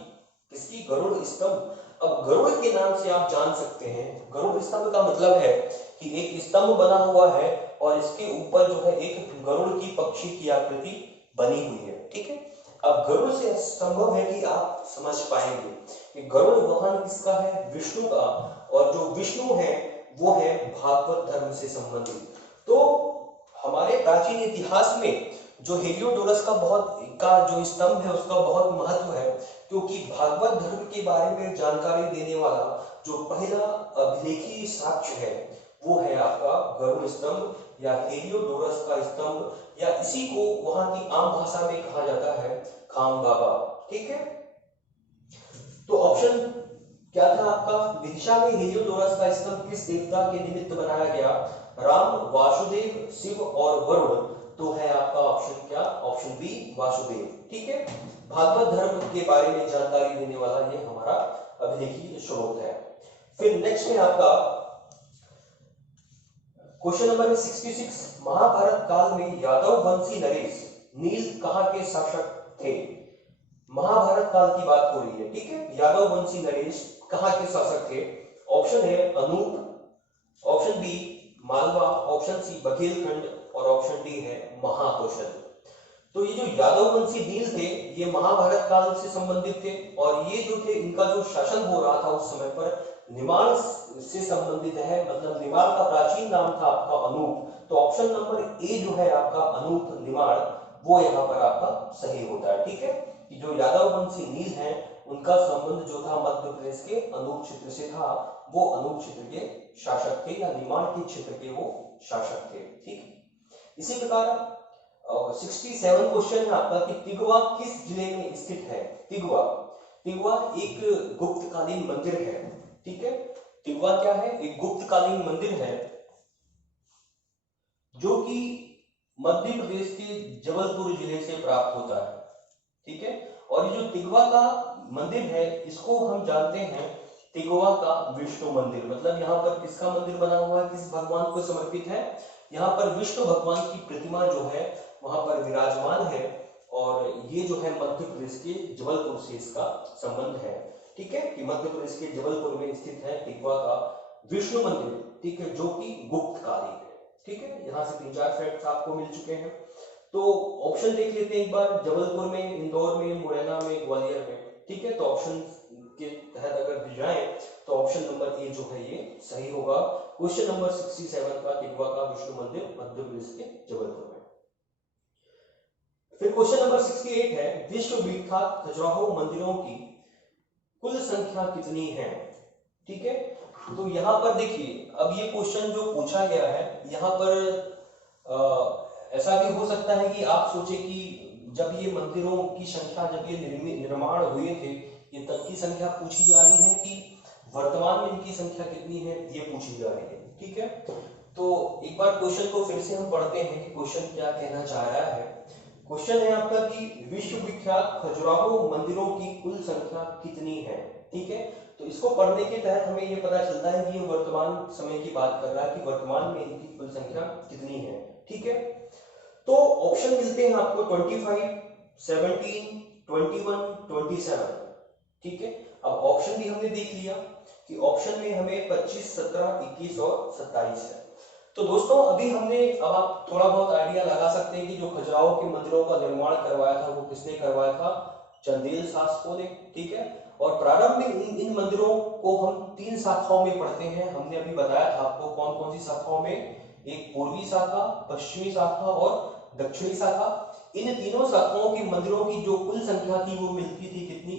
किसकी, गरुड़ स्तंभ। अब गरुड़ के नाम से आप जान सकते हैं, गरुड़ स्तंभ का मतलब है कि एक स्तंभ बना हुआ है और इसके ऊपर जो है एक गरुड़ की पक्षी की आकृति बनी हुई है, ठीक है। अब गरुड़ से संभव है कि आप समझ पाएंगे कि गरुड़ वाहन किसका है, विष्णु का, और जो विष्णु है वो है भागवत धर्म से संबंधित। तो हमारे प्राचीन इतिहास में जो हेलियोडोरस का जो स्तंभ है उसका बहुत महत्व है, क्योंकि भागवत धर्म के बारे में जानकारी देने वाला जो पहला अभिलेखी साक्ष्य है वो है आपका गरुड़ स्तंभ या हेलियोडोरस का स्तंभ, या इसी को वहां की आम भाषा में कहा जाता है खाम बाबा, ठीक है। तो ऑप्शन क्या था आपका, विदिशा में हेलियोडोरस का स्तंभ किस देवता के निमित्त बनाया गया, राम, वासुदेव, शिव और वरुण। तो है आपका ऑप्शन क्या, ऑप्शन बी वासुदेव, ठीक है। भागवत धर्म के बारे में जानकारी देने वाला ये हमारा अभिलेखी स्रोत है। फिर नेक्स्ट है आपका क्वेश्चन नंबर 66, महाभारत काल में यादव वंशी नरेश नील कहां के शासक थे। महाभारत काल की बात हो रही है, ठीक है। यादव वंशी नरेश कहां के शासक थे। ऑप्शन है Anup, option B Malwa, option C Baghelkhand और ऑप्शन डी है महाकौशल। तो ये जो यादव वंशी नील थे ये महाभारत काल से संबंधित थे, और ये जो थे इनका जो शासन हो रहा था उस समय पर निमाड़ से संबंधित है, मतलब निमाड़ का प्राचीन नाम था आपका अनूप। तो ऑप्शन नंबर ए जो है आपका अनूप निमाड़ वो यहाँ पर आपका सही होता है, ठीक है। कि जो यादव वंशी नील हैं उनका संबंध जो था मध्य प्रदेश के अनूप क्षेत्र से था, वो अनूप क्षेत्र के शासक थे, या निमाड़ के क्षेत्र के वो शासक थे, ठीक। इसी प्रकार 67 क्वेश्चन है आपका कि तिगवा किस जिले में स्थित है। तिगवा, तिगवा एक गुप्तकालीन मंदिर है, ठीक है। तिगवा क्या है, एक गुप्तकालीन मंदिर है जो कि मध्य प्रदेश के जबलपुर जिले से प्राप्त होता है, ठीक है। और ये जो तिगवा का मंदिर है इसको हम जानते हैं तिगवा का विष्णु मंदिर, मतलब यहाँ पर किसका मंदिर बना हुआ है, किस भगवान को समर्पित है, यहाँ पर विष्णु भगवान की प्रतिमा जो है वहां पर विराजमान है, और ये जो है मध्य प्रदेश के जबलपुर से इसका संबंध है, ठीक है। कि मध्य प्रदेश के जबलपुर में स्थित है तिगवा का विष्णु मंदिर, ठीक है, जो कि गुप्तकालीन है, ठीक है। यहाँ से 3-4 फैक्ट्स आपको मिल चुके हैं। तो ऑप्शन देख लेते हैं एक बार, जबलपुर में, इंदौर में, मुरैना में, ग्वालियर में, ठीक है। तो ऑप्शन के तहत अगर जाएं तो ऑप्शन नंबर ए जो है ये सही होगा। क्वेश्चन नंबर 67 का तिगवा का विष्णु मंदिर मध्य प्रदेश के जबलपुर में। फिर क्वेश्चन नंबर 68 है विश्व विख्यात खजुराहो मंदिरों की कुल संख्या कितनी है। ठीक है, तो यहाँ पर देखिए, अब ये क्वेश्चन जो पूछा गया है यहाँ पर ऐसा भी हो सकता है कि आप सोचे कि जब ये मंदिरों की संख्या, जब ये निर्माण हुए थे, ये तब की संख्या पूछी जा रही है कि वर्तमान में इनकी संख्या कितनी है, ये पूछी जा रही है। ठीक है, तो एक बार क्वेश्चन को फिर से हम पढ़ते हैं कि क्वेश्चन क्या कहना चाह रहा है। क्वेश्चन है आपका कि विश्व विख्यात खजुराहो मंदिरों की कुल संख्या कितनी है। ठीक है, तो इसको पढ़ने के तहत हमें ये पता चलता है कि ये वर्तमान समय की बात कर रहा है कि वर्तमान में इनकी कुल संख्या कितनी है। ठीक है, तो ऑप्शन मिलते हैं आपको 25, 17, 21, 27। ठीक है, अब ऑप्शन भी हमने देख लिया कि ऑप्शन में हमें 25, 17, 21 और 27 है। तो दोस्तों अभी हमने, अब आप थोड़ा बहुत आइडिया लगा सकते हैं कि जो खजुराहो के मंदिरों का निर्माण करवाया था वो किसने करवाया था, चंदेल शासकों ने। ठीक है, और प्रारंभ में इन मंदिरों को हम 3 शाखाओं में पढ़ते हैं। हमने अभी बताया था आपको कौन कौन सी शाखाओं में, एक पूर्वी शाखा, पश्चिमी शाखा और दक्षिणी शाखा। इन तीनों शाखाओं के मंदिरों की जो कुल संख्या थी वो मिलती थी कितनी,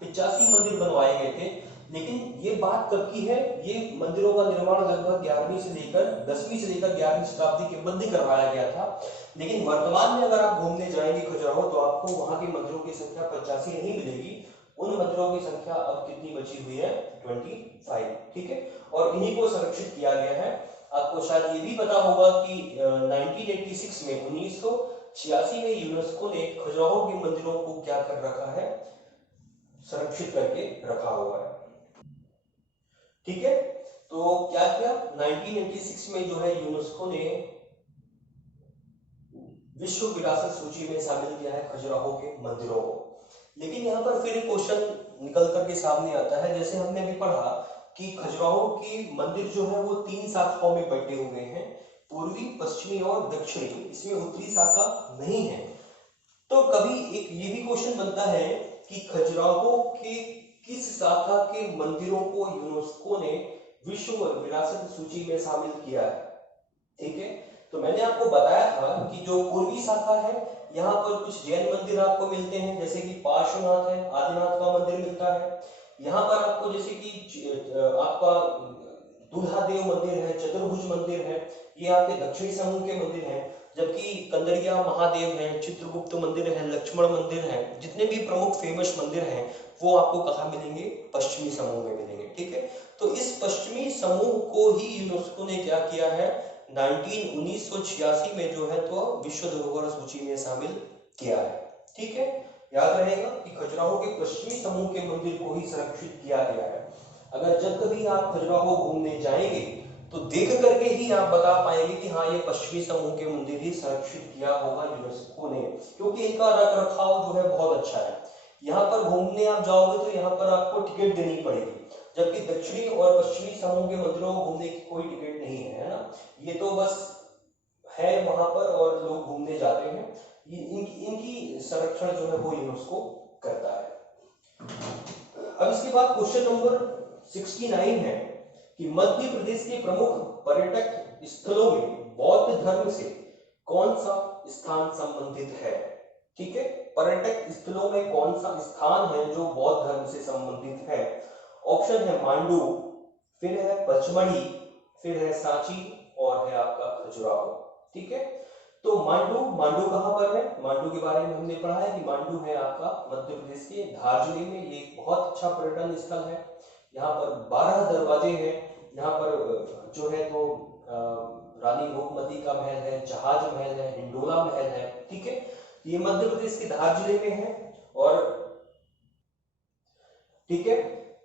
85 मंदिर बनवाए गए थे। लेकिन ये बात कब की है, ये मंदिरों का निर्माण लगभग 11वीं से लेकर 10वीं से लेकर 11वीं शताब्दी के मध्य करवाया गया था। लेकिन वर्तमान में अगर आप घूमने जाएंगे खजुराहो तो आपको वहां के मंदिरों की संख्या 85 नहीं मिलेगी, उन मंदिरों की संख्या अब कितनी बची हुई है, 25। ठीक है, और इन्हीं को संरक्षित किया गया है। आपको शायद ये भी पता होगा कि 1986 में 1986 में यूनेस्को ने खजुराहो के मंदिरों को क्या कर रखा है, संरक्षित करके रखा हुआ है। ठीक है, तो क्या किया, 1986 में जो है यूनेस्को ने विश्व विरासत सूची में शामिल किया है खजुराहो के मंदिरों को। लेकिन यहाँ पर फिर एक क्वेश्चन निकल करके सामने आता है, जैसे हमने अभी पढ़ा कि खजुराहो के मंदिर जो है वो 3 शाखाओं में बंटे हुए हैं, पूर्वी, पश्चिमी और दक्षिणी। इसमें उत्तरी शाखा नहीं है। तो कभी एक ये भी क्वेश्चन बनता है कि खजुराहो के किस शाखा के मंदिरों को यूनेस्को ने विश्व विरासत सूची में शामिल किया है। ठीक है, तो मैंने आपको बताया था कि जो पूर्वी शाखा है यहाँ पर कुछ जैन मंदिर आपको मिलते हैं, जैसे कि पार्श्वनाथ है, आदिनाथ का मंदिर मिलता है। यहाँ पर आपको जैसे कि आपका दूल्हा देव मंदिर है, चतुर्भुज मंदिर है, ये आपके दक्षिणी समूह के मंदिर हैं। जबकि कंदरिया महादेव है, चित्रगुप्त मंदिर है, लक्ष्मण मंदिर है, जितने भी प्रमुख फेमस मंदिर हैं वो आपको कहाँ मिलेंगे, पश्चिमी समूह में मिलेंगे। ठीक है, तो इस पश्चिमी समूह को ही यूनेस्को ने क्या किया है, 1986 में जो है तो विश्व धरोहर सूची में शामिल किया है। ठीक है, याद रहेगा कि खजुराहो के पश्चिमी समूह के मंदिर को ही संरक्षित किया गया है। अगर जब कभी आप खजुराहो घूमने जाएंगे तो देख करके ही आप बता पाएंगे कि हाँ ये पश्चिमी समूह के मंदिर ही संरक्षित किया होगा यूनेस्को ने, क्योंकि इनका रख रखाव जो है बहुत अच्छा है। यहाँ पर घूमने आप जाओगे तो यहाँ पर आपको टिकट देनी पड़ेगी, जबकि दक्षिणी और पश्चिमी समूह के मंदिरों को घूमने की कोई टिकट नहीं है ना, ये तो बस है वहां पर और लोग घूमने जाते हैं। इनकी संरक्षण जो है वो यूनेस्को करता है। अब इसके बाद क्वेश्चन नंबर 69 है कि मध्य प्रदेश के प्रमुख पर्यटक स्थलों में बौद्ध धर्म से कौन सा स्थान संबंधित है। ठीक है, पर्यटक स्थलों में कौन सा स्थान है जो बौद्ध धर्म से संबंधित है। ऑप्शन है मांडू, फिर है पचमढ़ी, फिर है सांची और है आपका खजुराहो। ठीक है, तो मांडू कहां पर है, मांडू के बारे में हमने पढ़ा है कि मांडू है आपका मध्य प्रदेश के धार जिले में। ये एक बहुत अच्छा पर्यटन स्थल है। यहाँ पर 12 दरवाजे हैं। यहाँ पर जो है तो रानी रूपमती का महल है, जहाज महल है, हिंडोला महल है। ठीक है, ये मध्य प्रदेश के धार जिले में है। और ठीक है,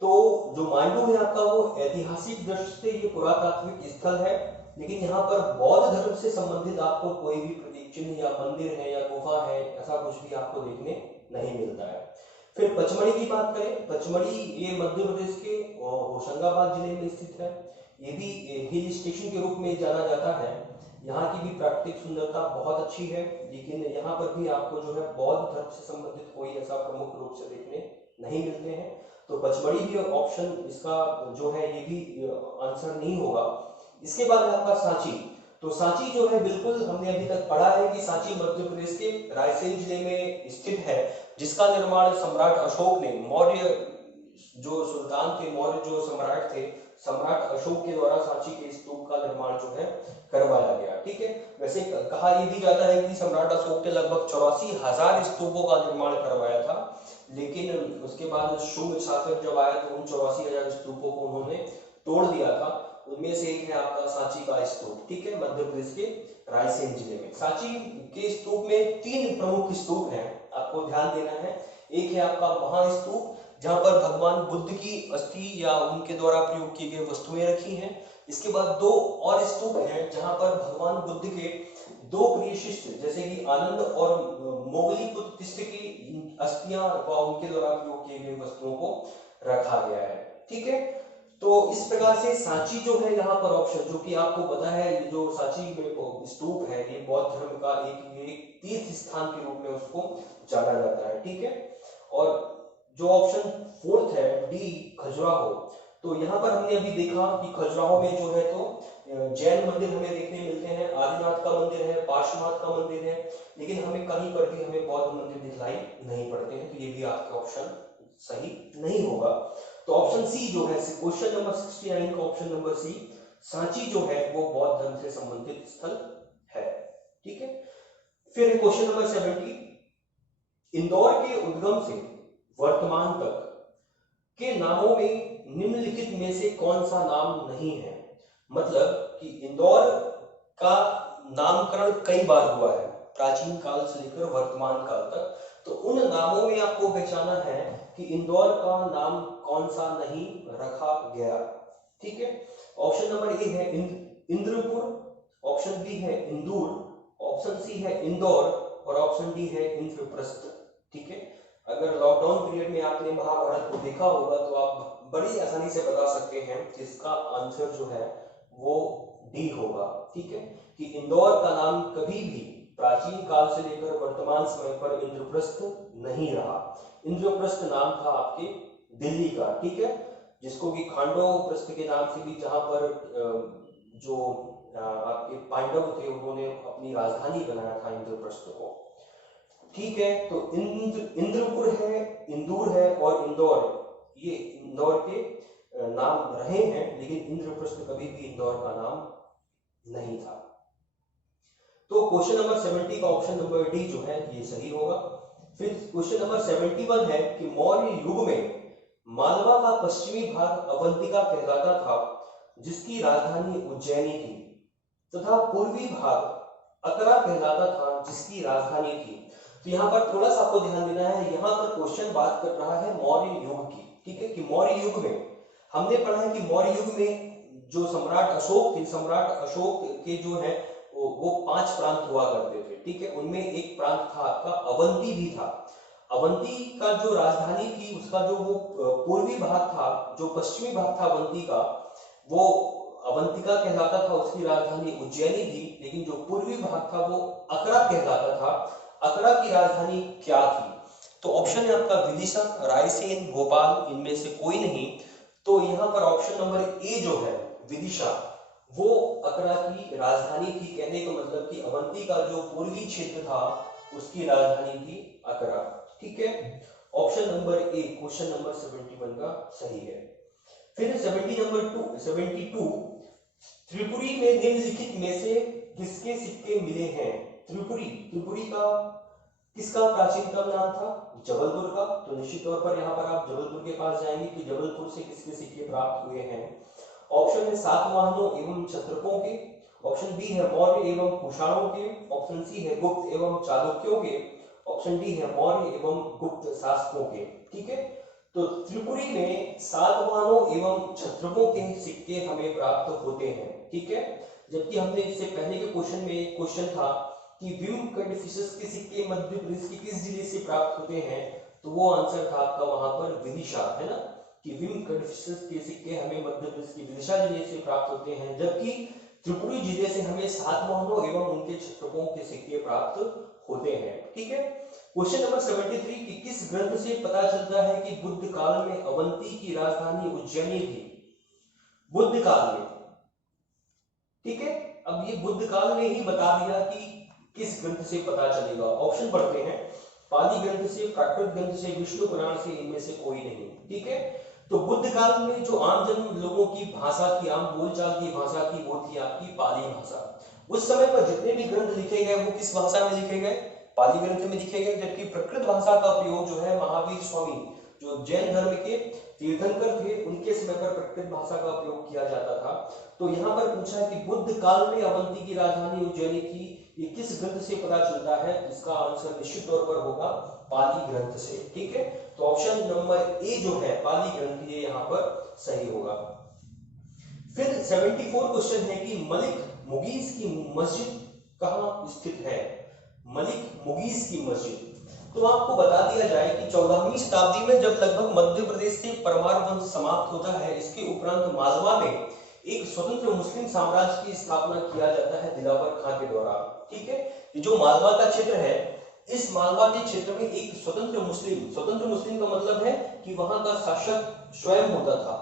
तो जो मांडू है आपका वो ऐतिहासिक दृष्टि से ये पुरातात्विक स्थल है, लेकिन यहाँ पर बौद्ध धर्म से संबंधित आपको कोई भी प्रतीक चिन्ह या मंदिर है या गुफा है, ऐसा कुछ भी आपको देखने नहीं मिलता है। फिर पचमढ़ी की बात करें, पचमढ़ी ये मध्य प्रदेश के होशंगाबाद जिले में स्थित है। ये भी हिल स्टेशन के रूप में जाना जाता है। यहाँ की भी प्राकृतिक सुंदरता बहुत अच्छी है, लेकिन यहाँ पर भी आपको जो है बौद्ध धर्म से संबंधित कोई ऐसा प्रमुख रूप से देखने नहीं मिलते हैं। तो पचमढ़ी भी ऑप्शन इसका जो है ये भी आंसर नहीं होगा। इसके बाद है आपका सांची। तो सांची जो है बिल्कुल हमने अभी तक पढ़ा है कि सांची मध्य प्रदेश के रायसेन जिले में स्थित है, जिसका निर्माण सम्राट अशोक ने मौर्य जो सुल्तान थे, मौर्य जो सम्राट थे, सम्राट अशोक के द्वारा सांची के स्तूप का निर्माण जो है करवाया गया। ठीक है, वैसे कहा यह भी जाता है कि सम्राट अशोक ने लगभग 84,000 स्तूपों का निर्माण करवाया था, लेकिन उसके बाद शुंग शासक जब आया तो उन 84,000 स्तूपों को उन्होंने तोड़ दिया था। उनमें से एक है आपका सांची का स्तूप। ठीक है, मध्य प्रदेश के रायसेन जिले में। सांची के स्तूप में 3 प्रमुख स्तूप हैं, आपको ध्यान देना है। एक है आपका महास्तूप, जहां पर भगवान बुद्ध की अस्थि या उनके द्वारा प्रयोग की गई वस्तुएं रखी हैं। इसके बाद 2 और स्तूप हैं, जहां पर भगवान बुद्ध के 2 प्रिय शिष्य जैसे कि आनंद और मोगलीपुत्र की अस्थियां व उनके द्वारा प्रयोग किए गए वस्तुओं को रखा गया है। ठीक है, तो इस प्रकार से सांची जो है यहाँ पर ऑप्शन, जो कि आपको पता है, ये जो सांची में स्तूप है ये बौद्ध धर्म का एक तीर्थ स्थान के रूप में उसको जाना जाता है। ठीक है, और जो ऑप्शन 4th है डी खजुराहो, तो यहाँ पर हमने अभी देखा कि खजुराहो में जो है तो जैन मंदिर हमें देखने मिलते हैं, आदिनाथ का मंदिर है, पार्श्वनाथ का मंदिर है, लेकिन हमें कहीं पर भी हमें बौद्ध मंदिर दिखलाई नहीं पड़ते हैं, तो ये भी आपका ऑप्शन सही नहीं होगा। तो ऑप्शन सी जो है, क्वेश्चन नंबर 69 का ऑप्शन नंबर सी, सांची जो है वो बौद्ध धर्म से संबंधित स्थल है। ठीक है, फिर क्वेश्चन नंबर 70, इंदौर के उद्गम से वर्तमान तक के नामों में निम्नलिखित में से कौन सा नाम नहीं है। मतलब कि इंदौर का नामकरण कई बार हुआ है प्राचीन काल से लेकर वर्तमान काल तक, तो उन नामों में आपको पहचाना है कि इंदौर का नाम कौन सा नहीं रखा गया। ठीक है, ऑप्शन नंबर ए है इंद्रपुर, ऑप्शन बी है इंदौर, ऑप्शन सी है इंदौर और ऑप्शन डी है इंद्रप्रस्थ। ठीक है, अगर लॉकडाउन पीरियड में आपने महाभारत को देखा होगा तो आप बड़ी आसानी से बता सकते हैं कि इसका आंसर जो है वो डी होगा। ठीक है, कि इंदौर का नाम कभी भी प्राचीन काल से लेकर वर्तमान समय पर इंद्रप्रस्थ नहीं रहा। इंद्रप्रस्थ नाम था आपके दिल्ली का। ठीक है, जिसको कि खांडो प्रस्थ के नाम से भी, जहां पर जो आपके पांडव थे उन्होंने अपनी राजधानी बनाया था इंद्रप्रस्थ को। ठीक है, तो इंद्रपुर है, इंदौर है और इंदौर, ये इंदौर के नाम रहे हैं, लेकिन इंद्रप्रस्थ कभी भी इंदौर का नाम नहीं था। तो क्वेश्चन नंबर 70 का ऑप्शन नंबर डी जो है ये सही होगा। फिर क्वेश्चन नंबर 71 है कि मौर्य युग में मालवा का पश्चिमी भाग अवंतिका कहलाता था, जिसकी राजधानी उज्जैनी थी, तथा पूर्वी भाग अकरा कहलाता था, जिसकी राजधानी थी। तो यहाँ पर थोड़ा सा आपको ध्यान देना है, यहाँ पर क्वेश्चन बात कर रहा है मौर्य युग की। ठीक है, कि मौर्य युग में हमने पढ़ा है कि मौर्य युग में जो सम्राट अशोक थे, सम्राट अशोक के जो है वो 5 प्रांत हुआ करते थे। ठीक है, उनमें एक प्रांत था आपका अवंती भी था। अवंती का जो राजधानी थी, उसका जो वो पूर्वी भाग था, जो पश्चिमी भाग था अवंती का, वो अवंतिका कहलाता था, उसकी राजधानी उज्जैनी थी, लेकिन जो पूर्वी भाग था वो अकरा कहलाता था। अकरा की राजधानी क्या थी? तो ऑप्शन है आपका विदिशा, रायसेन, भोपाल, इनमें से कोई नहीं। तो यहाँ पर ऑप्शन नंबर ए जो है विदिशा, वो अकरा की राजधानी थी। कहने का मतलब कि अवंती का जो पूर्वी क्षेत्र था उसकी राजधानी थी अकरा। ठीक है, ऑप्शन नंबर ए क्वेश्चन नंबर 71 का सही है। फिर 72 त्रिपुरी में निम्नलिखित में से किसके सिक्के मिले हैं? त्रिपुरी का किसका प्राचीनतम नाम था? जबलपुर का। तो निश्चित तौर पर यहाँ पर आप जबलपुर के पास जाएंगे कि जबलपुर से किसके सिक्के प्राप्त हुए हैं। ऑप्शन है सातवाहनों एवं क्षत्रपों के, ऑप्शन बी है मौर्य एवं कुषाणों के, ऑप्शन सी है गुप्त एवं चालुक्यों के, ऑप्शन डी है मौर्य एवं गुप्त शासकों के। ठीक है, तो त्रिपुरी में सातवाहनों एवं क्षत्रपों के सिक्के हमें प्राप्त होते हैं। ठीक है, जबकि हमने इससे पहले के क्वेश्चन में एक क्वेश्चन था कि विम कड़फिशेस के सिक्के मध्य प्रदेश के किस जिले से प्राप्त होते हैं, तो वो आंसर था आपका वहां पर विदिशा, है ना, कि विम कड़फिशेस के सिक्के हमें मध्य प्रदेश के विदिशा जिले से प्राप्त होते हैं, जबकि त्रिपुरी जिले से हमें सातवाहनों एवं उनके क्षत्रपों के सिक्के प्राप्त होते हैं। ठीक है, क्वेश्चन नंबर 73 कि किस ग्रंथ से पता चलता है कि बुद्ध काल में अवंती की राजधानी उज्जैनी थी? बुद्ध काल में। ठीक है, अब ये बुद्ध काल में ही बता दिया कि किस ग्रंथ से पता चलेगा। ऑप्शन पढ़ते हैं, पाली ग्रंथ से, प्राकृत ग्रंथ से, विष्णु पुराण से, इनमें से कोई नहीं। ठीक है, तो बुद्ध काल में जो आम जन लोगों की भाषा की, आम बोलचाल की भाषा की, वो थी आपकी पाली भाषा। उस समय पर जितने भी ग्रंथ लिखे गए वो किस भाषा में लिखे गए? पाली ग्रंथ में लिखे गए। जबकि प्रकृत भाषा का प्रयोग जो है महावीर स्वामी, जो जैन धर्म के तीर्थंकर थे, उनके समय पर प्रकृत भाषा का प्रयोग किया जाता था। तो यहाँ पर पूछा है कि बुद्ध काल में अवंती की राजधानी उज्जैनी थी, ये किस ग्रंथ से पता चलता है? इसका आंसर निश्चित तौर पर होगा पाली ग्रंथ से। ठीक है, तो ऑप्शन नंबर ए जो है पाली ग्रंथ, ये यहाँ पर सही होगा। फिर 74 क्वेश्चन है कि मलिक मुगीस की मस्जिद कहाँ स्थित है? मलिक मुगीस की मस्जिद, तो आपको बता दिया जाए कि 14वीं शताब्दी में जब लगभग मध्य प्रदेश से परमार वंश समाप्त होता है, इसके उपरांत मालवा में एक स्वतंत्र मुस्लिम साम्राज्य की स्थापना किया जाता है दिलावर खां के द्वारा। ठीक है, ये जो मालवा का क्षेत्र है, इस मालवा के क्षेत्र में एक स्वतंत्र मुस्लिम का मतलब है कि वहां का शासक स्वयं होता था।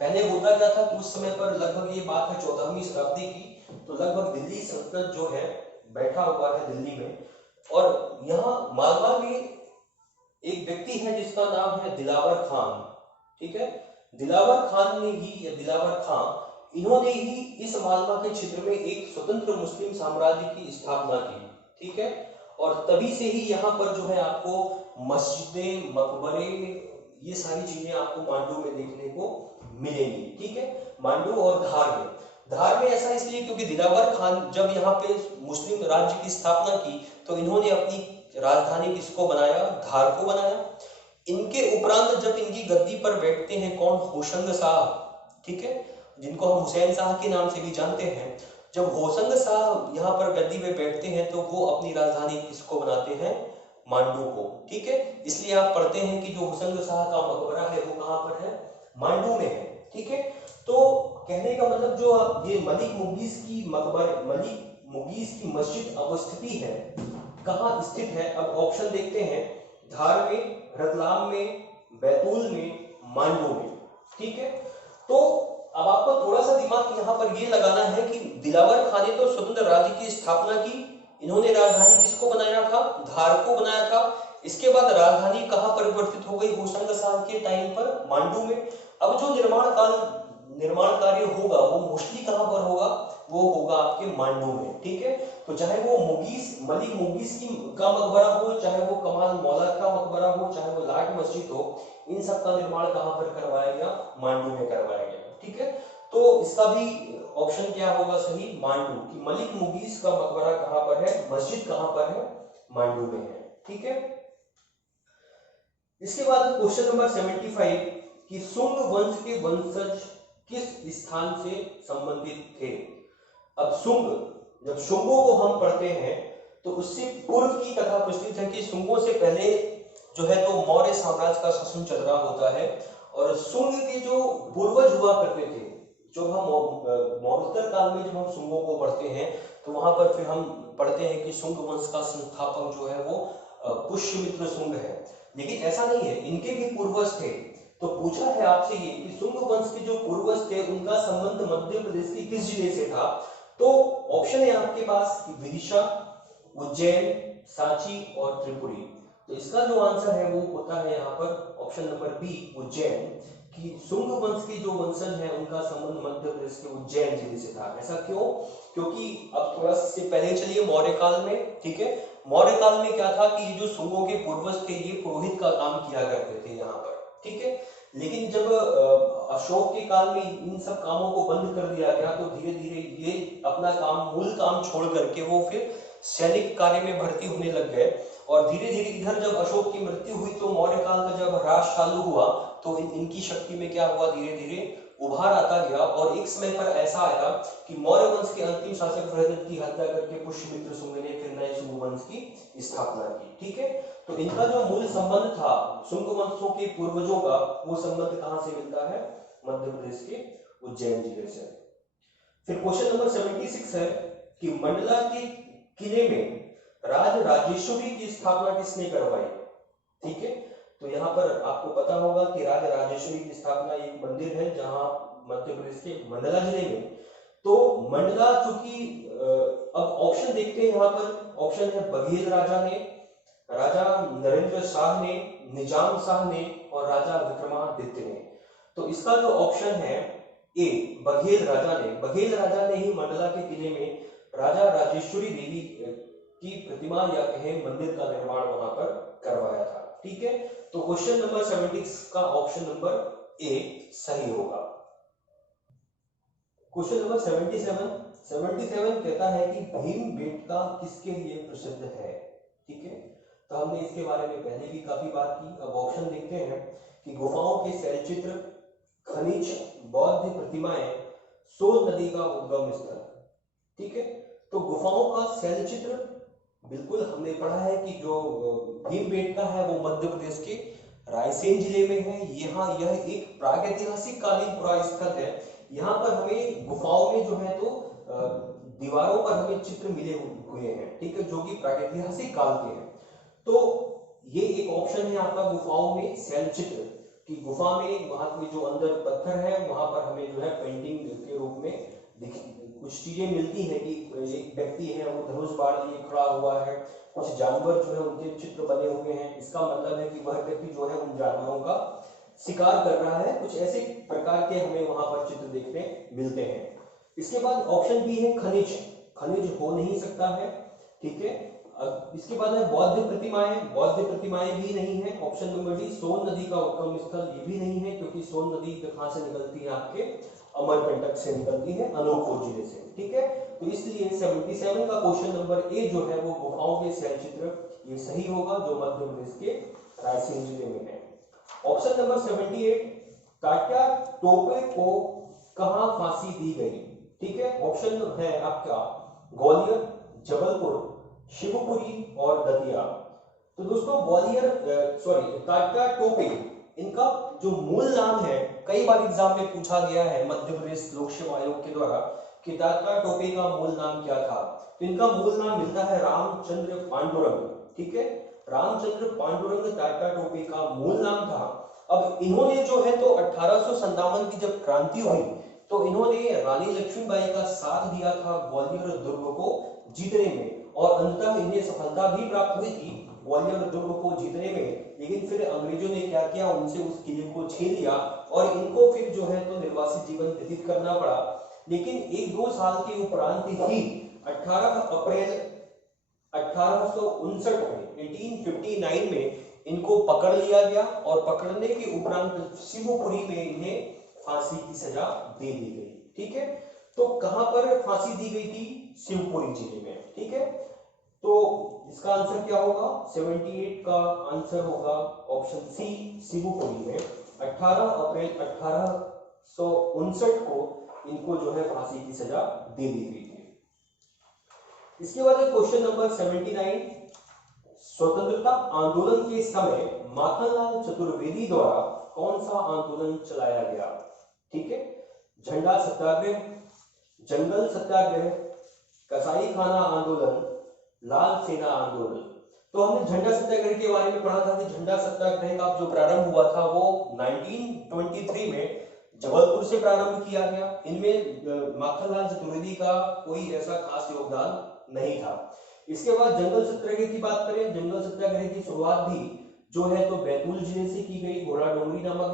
पहले होता क्या था कि उस समय पर, लगभग ये बात है 14वीं शताब्दी की, तो लगभग दिल्ली सल्तनत जो है बैठा हुआ है दिल्ली में, और यहाँ मालवा में एक व्यक्ति है जिसका नाम है दिलावर खान। ठीक है, दिलावर खान ने ही, या दिलावर खान, इन्होंने ही इस मालवा के क्षेत्र में एक स्वतंत्र मुस्लिम साम्राज्य की स्थापना की। ठीक है, और तभी से ही यहाँ पर जो है आपको मस्जिदें, मकबरे, ये सारी चीजें आपको मांडू में देखने को मिलेंगी। ठीक है, मांडू और धार में ऐसा इसलिए क्योंकि दिलावर खान जब यहाँ पे मुस्लिम राज्य की स्थापना की, तो इन्होंने अपनी राजधानी किसको बनाया? धार को बनाया। इनके उपरांत जब इनकी गद्दी पर बैठते हैं कौन? होशंग शाह। ठीक है, जिनको हम हुसैन शाह के नाम से भी जानते हैं। जब होशंग शाह यहाँ पर गद्दी पे बैठते हैं तो वो अपनी राजधानी किसको बनाते हैं? मांडू को। ठीक है, इसलिए आप पढ़ते हैं कि जो होशंग शाह का मकबरा है वो कहाँ पर है? मांडू में है। ठीक है, तो कहने का मतलब जो ये मलिक मुगीस की मलिक मुगीस की मस्जिद अवस्थिति है, कहाँ स्थित है? अब ऑप्शन देखते हैं, धार में, रतलाम में, बैतूल में, मांडू में। ठीक है, तो अब आपको थोड़ा सा दिमाग यहाँ पर ये लगाना है कि दिलावर खान ने तो स्वतंत्र राज्य की स्थापना की, इन्होंने राजधानी किसको बनाया था? धार को बनाया था। इसके बाद राजधानी कहाँ परिवर्तित हो गई? होशंग शाह के टाइम पर मांडू में। अब जो निर्माण कार्य होगा वो मोस्टली कहां पर होगा? वो होगा आपके मांडू में। ठीक है, तो चाहे वो मलिक मुगीस का मकबरा हो, चाहे वो कमाल मौला का मकबरा हो, चाहे वो लाट मस्जिद हो, इन सब का निर्माण कहां पर करवाया गया? मांडू में करवाया गया। ठीक है, तो इसका भी ऑप्शन क्या होगा सही? मांडू, कि मलिक मुगीस का मकबरा कहां पर है, मस्जिद कहां पर है? मांडू में है। ठीक है, इसके बाद क्वेश्चन नंबर 75 कि सुंग वंश के वंशज किस स्थान से संबंधित थे? अब जब शुंगों को हम पढ़ते हैं तो उससे पूर्व की कथा प्रचलित है कि शुंगों से पहले जो है तो मौर्य साम्राज्य का शासन चल रहा होता है, और शुंग के जो पूर्वज हुआ करते थे, जो हम मौर्योत्तर काल में जब हम शुंगों को पढ़ते हैं तो वहां पर फिर हम पढ़ते हैं कि शुंग वंश का संस्थापक जो है वो पुष्यमित्र शुंग है। लेकिन ऐसा नहीं है, इनके भी पूर्वज थे। तो पूछा है आपसे ये कि शुंग वंश के जो पूर्वज थे उनका संबंध मध्य प्रदेश के किस जिले से था? तो ऑप्शन है आपके पास कि विदिशा, उज्जैन, सांची और त्रिपुरी। तो इसका जो आंसर है वो होता है यहाँ पर ऑप्शन नंबर बी, उज्जैन, कि शुंग वंश के जो वंशज हैं उनका संबंध मध्य प्रदेश के उज्जैन जिले से था। ऐसा क्यों? क्योंकि अब थोड़ा से पहले चलिए मौर्य काल में। ठीक है, मौर्य काल में क्या था कि ये जो शुंगों के पूर्वज थे ये पुरोहित का काम किया करते थे यहाँ पर। ठीक है, लेकिन जब अशोक के काल में इन सब कामों को बंद कर दिया गया तो धीरे धीरे ये अपना मूल काम छोड़ करके वो फिर सैनिक कार्य में भर्ती होने लग गए। और धीरे धीरे इधर जब अशोक की मृत्यु हुई तो मौर्य काल का जब ह्रास चालू हुआ तो इनकी शक्ति में क्या हुआ? धीरे धीरे उभार आता गया। और एक समय पर ऐसा आया कि मौर्य वंश के अंतिम शासक बृहद्रथ की हत्या करके पुष्यमित्र शुंग ने फिर नए शुंग वंश की स्थापना की। ठीक है, तो इनका जो मूल संबंध था शुंग वंशों के पूर्वजों का, वो संबंध कहां से मिलता है? मध्य प्रदेश के उज्जैन जिले से। फिर क्वेश्चन नंबर 76 है कि मंडला के किले में राज राजेश्वरी की स्थापना किसने करवाई? ठीक है, तो यहाँ पर आपको पता होगा कि राज राजेश्वरी की स्थापना एक मंदिर है जहां मध्य प्रदेश के मंडला जिले में। तो मंडला, चूंकि अब ऑप्शन देखते हैं यहाँ पर, ऑप्शन है बघेल राजा ने, राजा नरेंद्र शाह ने, निजाम शाह ने और राजा विक्रमादित्य ने। तो इसका जो ऑप्शन है ए, बघेल राजा ने ही मंडला के किले में राजा राजेश्वरी देवी की प्रतिमा या कहें मंदिर का निर्माण वहां पर करवाया था। ठीक है, तो क्वेश्चन नंबर 76 का ऑप्शन नंबर ए सही होगा। क्वेश्चन नंबर 77 कहता है कि भीमबेटका किसके लिए प्रसिद्ध है। ठीक है, तो हमने इसके बारे में पहले भी काफी बात की। अब ऑप्शन देखते हैं कि गुफाओं के शैलचित्र, खनिज, बौद्ध प्रतिमाएं, सोन नदी का उद्गम स्थल। ठीक है, तो गुफाओं का शैलचित्र बिल्कुल हमने पढ़ा है कि जो भीमबेटका है वो मध्य प्रदेश के रायसेन जिले में है। यहाँ यह एक प्रागैतिहासिक कालीन पुरास्थल है। यहाँ पर हमें गुफाओं में जो है तो दीवारों पर हमें चित्र मिले हुए हैं। ठीक है, जो कि प्रागैतिहासिक काल के हैं। तो ये एक ऑप्शन है आपका गुफाओं में शैलचित्र कि गुफा में वहां में जो अंदर पत्थर है वहां पर हमें जो है पेंटिंग के रूप में कुछ चीजें मिलती है कि एक व्यक्ति है वो धनुष बाण लिए खड़ा हुआ है, कुछ जानवर जो है उनके चित्र बने हुए हैं। इसका मतलब है कि वह व्यक्ति जो है उन जानवरों का शिकार कर रहा है। कुछ ऐसे प्रकार के हमें वहां पर चित्र देखने मिलते हैं। इसके बाद ऑप्शन बी है खनिज हो नहीं सकता है। ठीक है, इसके बाद है बौद्ध प्रतिमाएं भी नहीं है। ऑप्शन नंबर डी सोन नदी का उद्गम स्थल, ये भी नहीं है क्योंकि सोन नदी कहां से निकलती है, आपके अमरकंटक से निकलती है, अनूपपुर जिले से। ठीक है, तो इसलिए 77 का क्वेश्चन नंबर ए जो है वो गुफाओं के शैलचित्र, ये सही होगा जो मध्य प्रदेश के रायसेन जिले में है। ऑप्शन नंबर 78 तात्या टोपे को कहां फांसी दी गई। ठीक है, ऑप्शन है आपका ग्वालियर, जबलपुर, शिवपुरी और दतिया। तो दोस्तों तात्या टोपे, इनका जो मूल नाम है, कई बार एग्जाम में पूछा गया है मध्य प्रदेश लोक सेवा आयोग के द्वारा कि तात्या टोपे का मूल नाम क्या था। तो इनका मूल नाम मिलता है रामचंद्र पांडुरंग। ठीक है, रामचंद्र पांडुरंग तात्या टोपे का मूल नाम था। अब इन्होंने जो है तो 1857 की जब क्रांति हुई तो इन्होंने रानी लक्ष्मीबाई का साथ दिया था ग्वालियर दुर्ग को जीतने में, और अंततः इन्हें सफलता भी प्राप्त हुई थी ग्वालियर दुर्ग को जीतने में। लेकिन फिर अंग्रेजों ने क्या किया, उनसे उस किले को छीन लिया और इनको फिर जो है तो निर्वासित जीवन व्यतीत करना पड़ा। लेकिन 1-2 साल के उपरांत ही 18 अप्रैल 1859 में 1859 में इनको पकड़ लिया गया और पकड़ने के उपरांत शिवपुरी में इन्हें फांसी की सजा दे दी गई। ठीक है, तो कहां पर फांसी दी गई थी, शिवपुरी जिले में। ठीक है, तो इसका आंसर क्या होगा, 78 का आंसर होगा ऑप्शन सी, शिवपुरी में 18 अप्रैल 1859 को इनको जो है फांसी की सजा दे दी गई थी। इसके बाद क्वेश्चन नंबर 79, स्वतंत्रता आंदोलन के समय माखनलाल चतुर्वेदी द्वारा कौन सा आंदोलन चलाया गया। ठीक है, झंडा सत्याग्रह, जंगल सत्याग्रह, कसाई खाना आंदोलन, लाल सेना आंदोलन। तो हमने झंडा सत्याग्रह के बारे में पढ़ा था कि झंडा सत्याग्रह का जो प्रारंभ हुआ था वो 1923 में जबलपुर से प्रारंभ किया गया। इनमें माखनलाल चतुर्वेदी का कोई ऐसा खास योगदान नहीं था। इसके बाद जंगल सत्याग्रह की बात करें, जंगल सत्याग्रह की शुरुआत भी जो है तो बैतूल जिले से की गई। घोड़ा डोंगरी नामक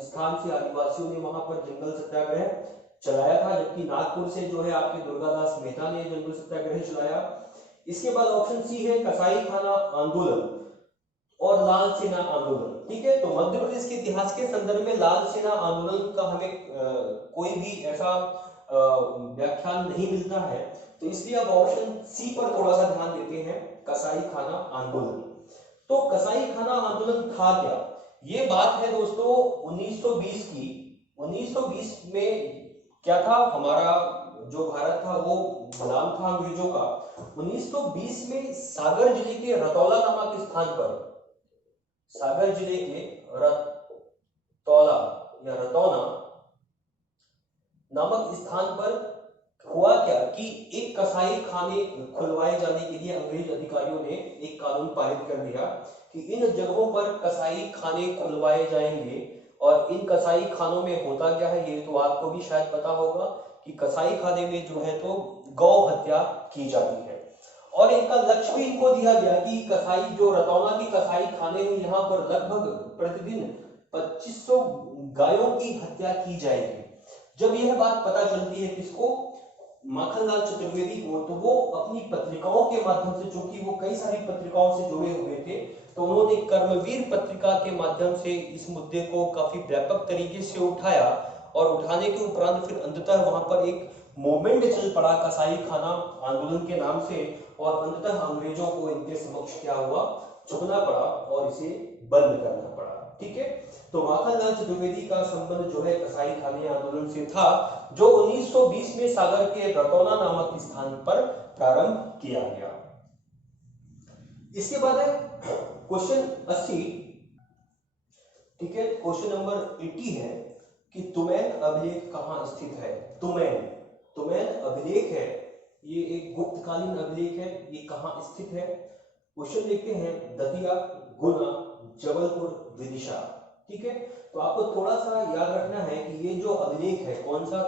स्थान से आदिवासियों ने वहां पर जंगल सत्याग्रह चलाया था, जबकि नागपुर से जो है आपके दुर्गादास मेहता ने जंगल सत्याग्रह चलाया। इसके बाद ऑप्शन सी है कसाई खाना आंदोलन और लाल सेना आंदोलन। ठीक है, तो मध्य प्रदेश के इतिहास के संदर्भ में लाल सेना आंदोलन का हमें कोई भी ऐसा व्याख्यान नहीं मिलता है, तो इसलिए अब ऑप्शन सी पर थोड़ा सा ध्यान देते हैं, कसाई खाना आंदोलन। तो कसाई खाना आंदोलन था क्या, ये बात है दोस्तों 1920 की। 1920 में क्या था, हमारा जो भारत था वो गुलाम था अंग्रेजों का। 1920 में सागर जिले के रतौला नामक स्थान पर, सागर जिले के रतौला या रतौना नामक स्थान पर हुआ क्या कि एक कसाई खाने खुलवाए जाने के लिए अंग्रेज अधिकारियों ने एक कानून पारित कर दिया कि इन जगहों पर कसाई खाने खुलवाए जाएंगे। और इन कसाई खानों में होता क्या है, ये तो आपको भी शायद पता होगा कि कसाई खाने में जो है तो गौ हत्या की जाती है। और इनका लक्ष्य भी इनको दिया गया कि कसाई जो रतौना की कसाई खाने हैं, यहाँ पर लगभग प्रतिदिन 2500 गायों की हत्या की जाएगी। जब यह बात पता चलती है किसको, माखनलाल चतुर्वेदी को, तो वो अपनी पत्रिकाओं के माध्यम से, चूंकि वो कई सारी पत्रिकाओं से जुड़े हुए थे, तो उन्होंने कर्मवीर पत्रिका के माध्यम से इस मुद्दे को काफी व्यापक तरीके से उठाया, और उठाने के उपरांत फिर अंततः वहां पर एक मूवमेंट चल पड़ा कसाई खाना आंदोलन के नाम से, और अंततः अंग्रेजों को इनके समक्ष क्या हुआ, झुकना पड़ा और इसे बंद करना पड़ा। ठीक है, तो माखनलाल चतुर्वेदी का संबंध जो है कसाई खाने आंदोलन से था, जो 1920 में सागर के रतौना नामक स्थान पर प्रारंभ किया गया। इसके बाद है क्वेश्चन 80। ठीक है, क्वेश्चन नंबर 80 है कि तुमैन अभिलेख कहां स्थित है। तुमैन अभिलेख है, ये एक गुप्तकालीन अभिलेख है, ये कहां स्थित है। क्वेश्चन देखते हैं, दतिया, गुना, जबलपुर, विदिशा। ठीक है, तो आपको थोड़ा सा याद रखना है कि ये जो अभिलेख है, कौन सा,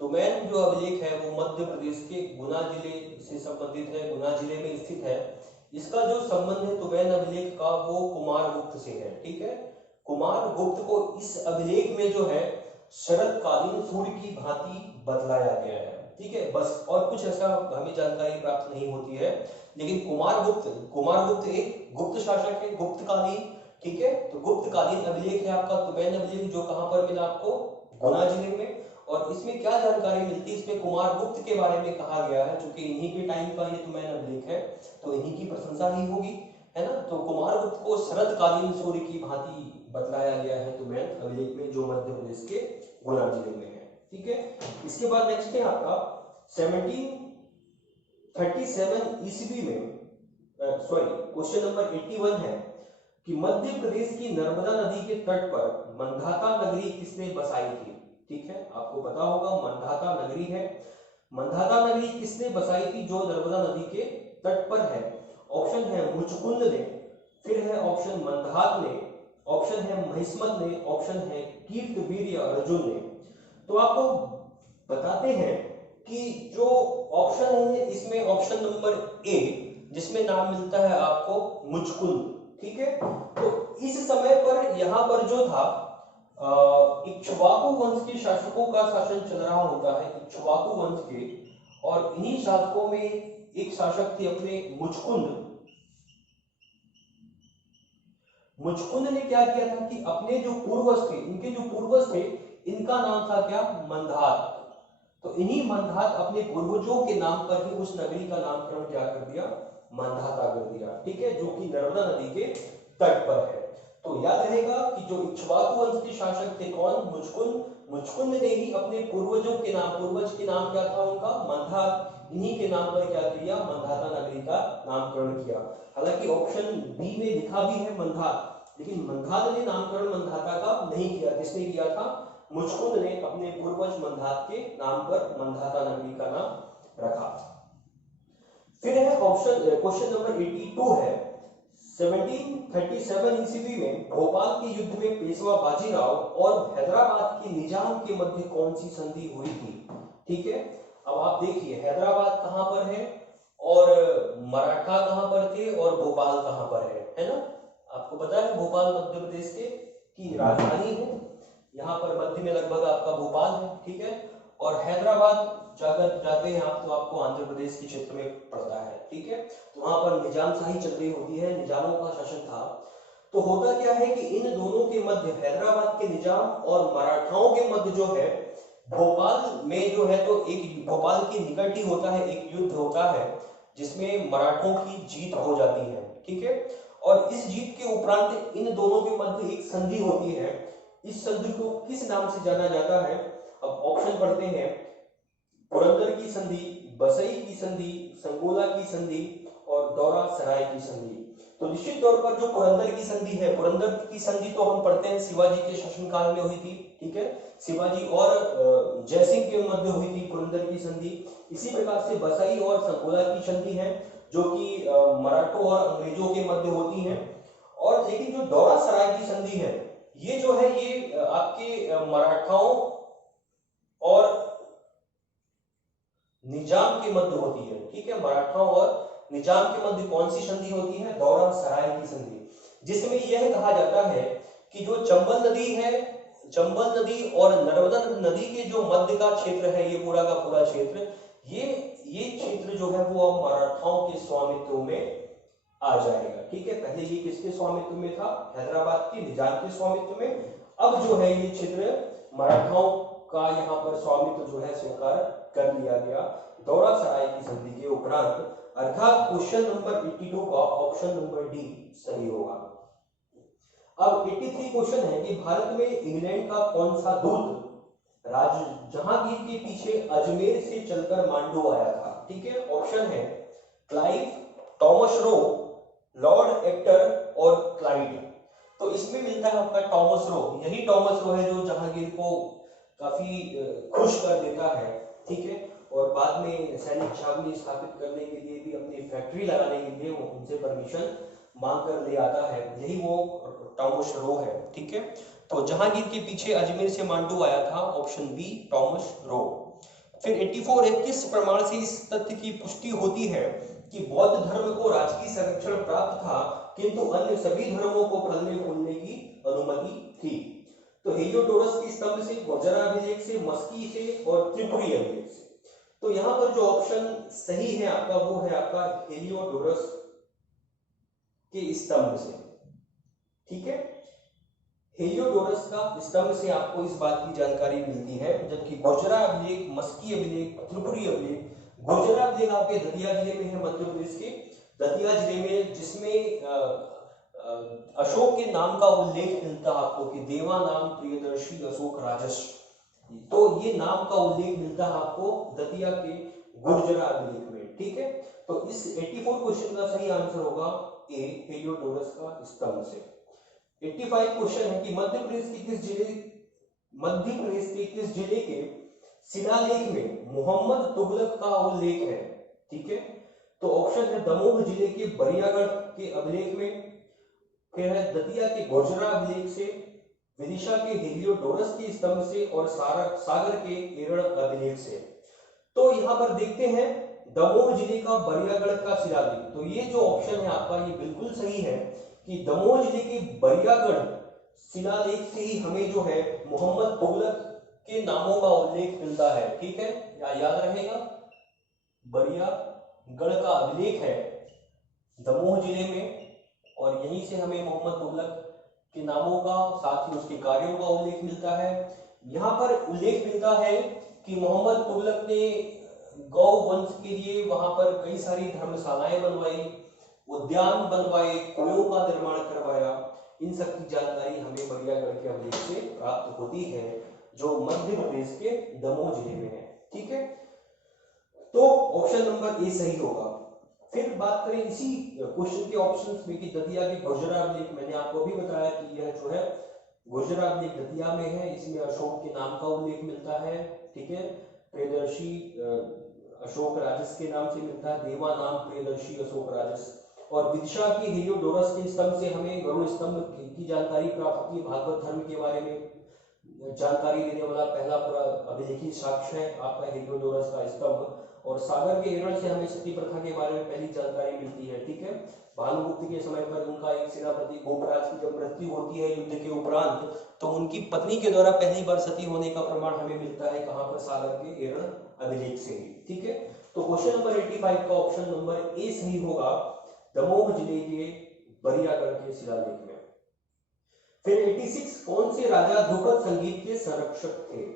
तुमैन जो अभिलेख है वो मध्य प्रदेश के गुना जिले से संबंधित है, गुना जिले में स्थित है। इसका जो संबंध है तुमैन अभिलेख का वो कुमारगुप्त से है। ठीक है, कुमारगुप्त को इस अभिलेख में जो है शरतकालीन सूर्य की भांति बतलाया गया है। ठीक है, बस और कुछ ऐसा हमें जानकारी प्राप्त नहीं होती है, लेकिन कुमारगुप्त एक गुप्त शासक है, गुप्तकालीन। ठीक है, तो गुप्तकालीन अभिलेख है आपका तुमैन अभिलेख, जो कहां पर मिला आपको, गुना जिले में। और इसमें क्या जानकारी मिलती है, इसमें कुमारगुप्त के बारे में कहा गया है, क्योंकि इन्हीं के टाइम का ये तुमैन अभिलेख है, तो इन्हीं की प्रशंसा ही होगी, है ना। तो कुमारगुप्त को शरतकालीन सूर्य की भांति बतलाया गया है तुमैन अभिलेख में, जो मध्य प्रदेश के गुना जिले में है। ठीक है, इसके बाद नेक्स्ट है आपका 1737 ईस्वी में, क्वेश्चन नंबर 81 है कि मध्य प्रदेश की नर्मदा नदी के तट पर मंधाता नगरी किसने बसाई थी। ठीक है, आपको पता होगा मंधाता नगरी है, मंधाता नगरी किसने बसाई थी जो नर्मदा नदी के तट पर है। ऑप्शन है मुचकुंद ने, फिर है ऑप्शन मंधात ने, ऑप्शन है महिष्मत ने, ऑप्शन है कीर्तवीर्य अर्जुन ने। तो आपको बताते हैं कि जो ऑप्शन है इसमें ऑप्शन नंबर ए, जिसमें नाम मिलता है आपको मुचकुंद। ठीक है, तो इस समय पर यहां पर जो था इक्ष्वाकु वंश के शासकों का शासन चल रहा होता है, इक्ष्वाकु वंश के, और इन्हीं शासकों में एक शासक थे अपने मुचकुंद। मुचकुंद ने क्या किया था कि अपने जो पूर्वज थे, इनके जो पूर्वज थे, इनका नाम था क्या, मंधात। तो इन्हीं मंधात अपने पूर्वजों के नाम पर ही उस नगरी का नामकरण क्या कर दिया, मंधाता कर दिया। ठीक है, जो कि नर्मदा नदी के तट पर है। तो याद रहेगा कि जो इक्ष्वाकु वंश के शासक थे कौन, मुचकुंद ने ही अपने पूर्वजों के नाम, पूर्वज के नाम क्या था उनका, मंधात, इन्हीं के नाम पर क्या किया, मंधाता नगरी का नामकरण किया। हालांकि ऑप्शन बी में लिखा भी है मंधात, लेकिन मंधात ने नामकरण मंधाता का नहीं किया। किसने किया था, मुचकुंद ने अपने पूर्वज मंधात के नाम पर मंधाता नगरी का नाम रखा। फिर है ऑप्शन क्वेश्चन नंबर 82 है 1737 ईस्वी में भोपाल के युद्ध में पेशवा बाजीराव और हैदराबाद के निजाम के मध्य कौन सी संधि हुई थी। ठीक है, अब आप देखिए हैदराबाद कहां पर है और मराठा कहां पर थे और भोपाल कहां पर है ना। आपको पता है भोपाल मध्य प्रदेश के की राजधानी है, यहाँ पर मध्य में लगभग आपका भोपाल है। ठीक है, और हैदराबाद जाकर जाते हैं आप तो आपको आंध्र प्रदेश के क्षेत्र में पड़ता है। ठीक है, तो वहां पर निजामशाही चल रही होती है, निजामों का शासन था। तो होता क्या है कि इन दोनों के मध्य, हैदराबाद के निजाम और मराठाओं के मध्य जो है भोपाल में जो है, तो एक भोपाल के निकट ही होता है, एक युद्ध होता है जिसमें मराठों की जीत हो जाती है। ठीक है, और इस जीत के उपरांत इन दोनों के मध्य एक संधि होती है। इस संधि को किस नाम से जाना जाता है। अब ऑप्शन पढ़ते हैं, पुरंदर की संधि, बसई की संधि, संगोला की संधि और दौरा सराय की संधि। तो निश्चित तौर पर जो पुरंदर की संधि है, पुरंदर की संधि तो हम पढ़ते हैं शिवाजी के शासनकाल में हुई थी। ठीक है, शिवाजी और जयसिंह के मध्य हुई थी पुरंदर की संधि। इसी प्रकार से बसई और संगोला की संधि है जो कि मराठों और अंग्रेजों के मध्य होती है। और लेकिन जो दौरा सराय की संधि है ये जो है ये आपके मराठाओं और निजाम के मध्य होती है। ठीक है, मराठाओं और निजाम के मध्य कौन सी संधि होती है, दौरा सराय की संधि, जिसमें यह कहा जाता है कि जो चंबल नदी है, चंबल नदी और नर्मदा नदी के जो मध्य का क्षेत्र है, ये पूरा का पूरा क्षेत्र, ये क्षेत्र जो है वो अब मराठाओं के स्वामित्व में आ जाएगा। ठीक है, पहले ये किसके स्वामित्व में था? हैदराबाद के निजाम के स्वामित्व में। अब जो है ये क्षेत्र मराठाओं का यहाँ पर स्वामित्व जो है स्वीकार कर लिया गया दौरा सराय की संधि के उपरांत। अर्थात क्वेश्चन नंबर 82 का ऑप्शन नंबर डी सही होगा। अब 83 क्वेश्चन है कि भारत में इंग्लैंड का कौन सा दूत जहांगीर के पीछे अजमेर से चलकर मांडू आया था? ठीक है, ऑप्शन है Clive, Thomas Roe, Lord actor और क्लाइड। तो इसमें मिलता है आपका टॉमस रो। यही टॉमस रो है जो जहांगीर को काफी खुश कर देता है। ठीक है, और बाद में सैनिक छावनी स्थापित करने के लिए भी, अपनी फैक्ट्री लगाने के लिए वो उनसे परमिशन मांग कर ले आता है। यही वो टॉमस रो है। ठीक है, तो जहांगीर के पीछे अजमेर से मांडू आया था, ऑप्शन बी टॉमस रो। फिर 84 है, किस प्रमाण से इस तथ्य की पुष्टि होती है कि बौद्ध धर्म को राजकीय संरक्षण प्राप्त था किंतु अन्य सभी धर्मों को फलने फूलने की अनुमति थी? तो हेलियोडोरस के स्तंभ से, गुर्जरा अभिलेख से, मस्की से और त्रिपुरी अभिलेख से। तो यहाँ पर जो ऑप्शन सही है आपका वो है आपका हेलियोडोरस के स्तंभ से। ठीक है, हेलियोडोरस का स्तंभ से आपको इस बात की जानकारी मिलती है, जबकि गुर्जरा अभिलेख, मस्की अभिलेख, त्रिपुरी अभिलेख, गुर्जरा अभिलेख आपके दतिया जिले में है, मध्य प्रदेश के दतिया जिले में, जिसमें अशोक के नाम का उल्लेख मिलता है आपको कि देवा नाम प्रियदर्शी अशोक राजस। तो ये नाम का उल्लेख मिलता है आपको दतिया के गुर्जरा अभिलेख में। ठीक है, तो इस 84 क्वेश्चन का सही आंसर होगा ए, हेलियोडोरस का स्तंभ से। 85 क्वेश्चन है कि मध्य प्रदेश के किस जिले के शिलालेख में मोहम्मद तुगलक का उल्लेख है? ठीक है, तो ऑप्शन है दमोह जिले के बरियागढ़ के अभिलेख में, फिर है दतिया के गुर्जरा अभिलेख से, विदिशा के हेलियोडोरस के स्तंभ से और सागर के एरड़ अभिलेख से। तो यहाँ पर देखते हैं दमोह जिले का बरियागढ़ का शिलालेख। तो ये जो ऑप्शन है आपका ये बिल्कुल सही है कि दमोह जिले के बरियागढ़ शिलालेख से ही हमें जो है मोहम्मद तुगलक के नामों का उल्लेख मिलता है। ठीक है, याद रहेगा, बरियागढ़ का अभिलेख है दमोह जिले में और यहीं से हमें मोहम्मद तुगलक के नामों का, साथ ही उसके कार्यों का उल्लेख मिलता है। यहाँ पर उल्लेख मिलता है कि मोहम्मद तुगलक ने गौ वंश के लिए वहां पर कई सारी धर्मशालाएं बनवाई, उद्यान बनवाए, कुओं का निर्माण करवाया। इन सब की जानकारी हमें बरियागढ़ के अभिलेख से प्राप्त होती है जो मध्य प्रदेश के दमोह जिले में है। ठीक है, तो ऑप्शन नंबर ए सही होगा। फिर बात करें इसी क्वेश्चन के ऑप्शंस में कि दतिया के गुर्जरा अभिलेख, मैंने आपको भी बताया कि यह जो है गुर्जरा अभिलेख दतिया में है, इसमें अशोक के नाम का उल्लेख मिलता है। ठीक है, प्रियदर्शी अशोक राजस के नाम से मिलता है, देवा नाम प्रियदर्शी अशोक राजस। और विदिशा की हेलियोडोरस के स्तंभ से हमें गरुड़ स्तंभ की जानकारी प्राप्त होती है, भागवत धर्म के बारे में जानकारी देने वाला पहला पूरा अभिलेखी साक्ष्य है आपका हेलियोडोरस का स्तंभ। और सागर के एरड़ से हमें सती प्रथा के बारे में पहली जानकारी मिलती है। ठीक है, भानुगुप्त के समय पर उनका एक सेनापति गोपराज की जब मृत्यु होती है युद्ध के उपरांत, तो उनकी पत्नी के द्वारा पहली बार सती होने का प्रमाण हमें मिलता है कहां पर? सागर के एरड़ अभिलेख से ही। ठीक है, तो क्वेश्चन नंबर 85 का ऑप्शन नंबर ए सही होगा, दमोह जिले के बरियागढ़ के शिलालेख में। फिर 86 कौन से राजा ध्रुपद संगीत के संरक्षक थे?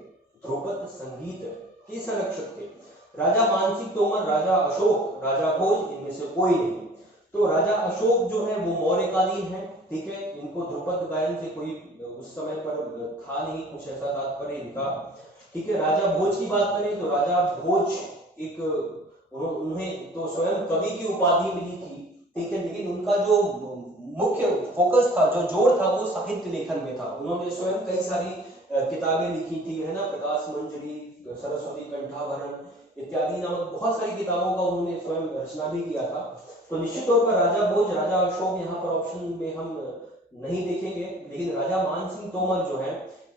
ध्रुपद संगीत के संरक्षक थे राजा मानसिंह तोमर, राजा अशोक, राजा भोज, इनमें से कोई नहीं। तो राजा अशोक जो है वो मौर्यकालीन है। ठीक है, इनको ध्रुपद गायन से कोई उस समय पर था नहीं, कुछ ऐसा तात्पर्य इनका। ठीक है, राजा भोज की बात करें तो राजा भोज एक उन्हें तो स्वयं कवि की उपाधि मिली थी। ठीक है, लेकिन उनका जो मुख्य फोकस था, जो जोर था, वो साहित्य लेखन में था। उन्होंने स्वयं कई सारी किताबें लिखी थी, है ना, प्रकाश मंजरी, सरस्वती कंठाभरण इत्यादि नामक बहुत सारी किताबों का उन्होंने स्वयं रचना भी किया था। तो निश्चित तौर पर राजा भोज, राजा अशोक यहाँ पर ऑप्शन में हम नहीं देखेंगे, लेकिन राजा मानसिंह तोमर जो है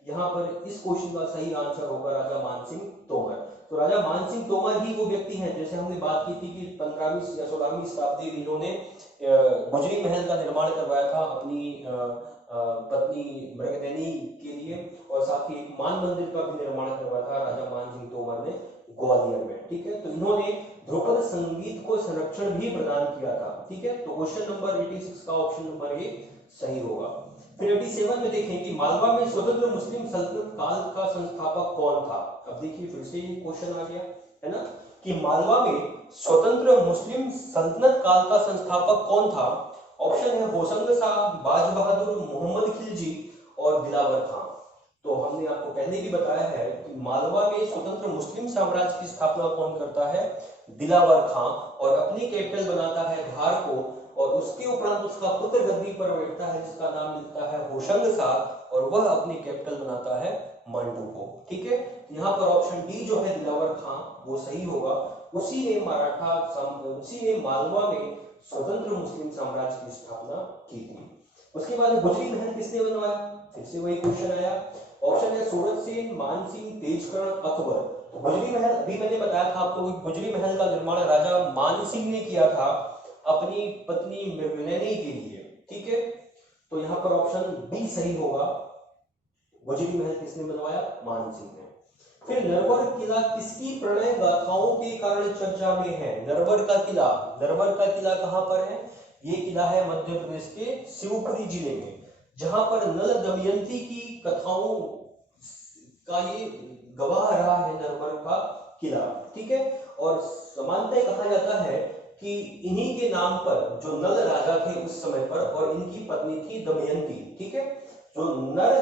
यहाँ पर इस क्वेश्चन का सही आंसर होगा राजा मानसिंह तोमर। तो राजा मानसिंह तोमर ही वो व्यक्ति हैं, जैसे हमने बात की थी कि 15वीं या 16वीं शताब्दी में इन्होंने गुजरी महल का निर्माण करवाया था अपनी पत्नी मृगनयनी के लिए, और साथ ही एक मान मंदिर का भी निर्माण करवाया था राजा मान सिंह तोमर ने ग्वालियर में। ठीक है, तो इन्होंने ध्रुपद संगीत को संरक्षण भी प्रदान किया था। ठीक है, तो क्वेश्चन नंबर 86 का ऑप्शन नंबर ए सही होगा। फिर 87 में देखें कि मालवा में स्वतंत्र मुस्लिम सल्तनत काल का संस्थापक कौन था। अब देखिए फिर से ये क्वेश्चन आ गया है ना, कि मालवा में स्वतंत्र मुस्लिम सल्तनत काल का संस्थापक कौन था। ऑप्शन है होशंग शाह, बाज बहादुर, मोहम्मद खिलजी और दिलावर खां। तो हमने आपको पहले भी बताया है कि मालवा में स्वतंत्र मुस्लिम साम्राज्य की स्थापना कौन करता है, दिलावर खां, और अपनी कैपिटल बनाता है धार को, और उसके उपरांत उसका पुत्र गद्दी पर बैठता है जिसका नाम मिलता है होशंग शाह, और वह अपनी कैपिटल बनाता है मांडू को। ठीक है, यहाँ पर ऑप्शन डी जो है दिलावर खां वो सही होगा। उसी ने मालवा में स्वतंत्र मुस्लिम साम्राज्य की स्थापना की थी। उसके बाद गुजरी महल किसने बनवाया, फिर से वही क्वेश्चन आया। ऑप्शन है सूरत सेन, मानसिंह, तेजकर्ण, अकबर। गुजरी महल अभी मैंने बताया था आपको, गुजरी महल का निर्माण राजा मानसिंह ने किया था अपनी पत्नी मृगनयनी के लिए। ठीक है, तो यहाँ पर ऑप्शन बी सही होगा, गुजरी महल किसने बनवाया, मानसिंह ने। फिर नरवर किला किसकी प्रणय गाथाओं के कारण चर्चा में है। नरवर का किला कहां पर है, ये किला है मध्य प्रदेश के शिवपुरी जिले में, जहां पर नल दमयंती की कथाओं का ये गवाह रहा है नरवर का किला। ठीक है, और समानतः कहा जाता है कि इन्हीं के नाम पर जो नल राजा थे उस समय पर, और इनकी पत्नी थी दमयंती। ठीक है, जो नर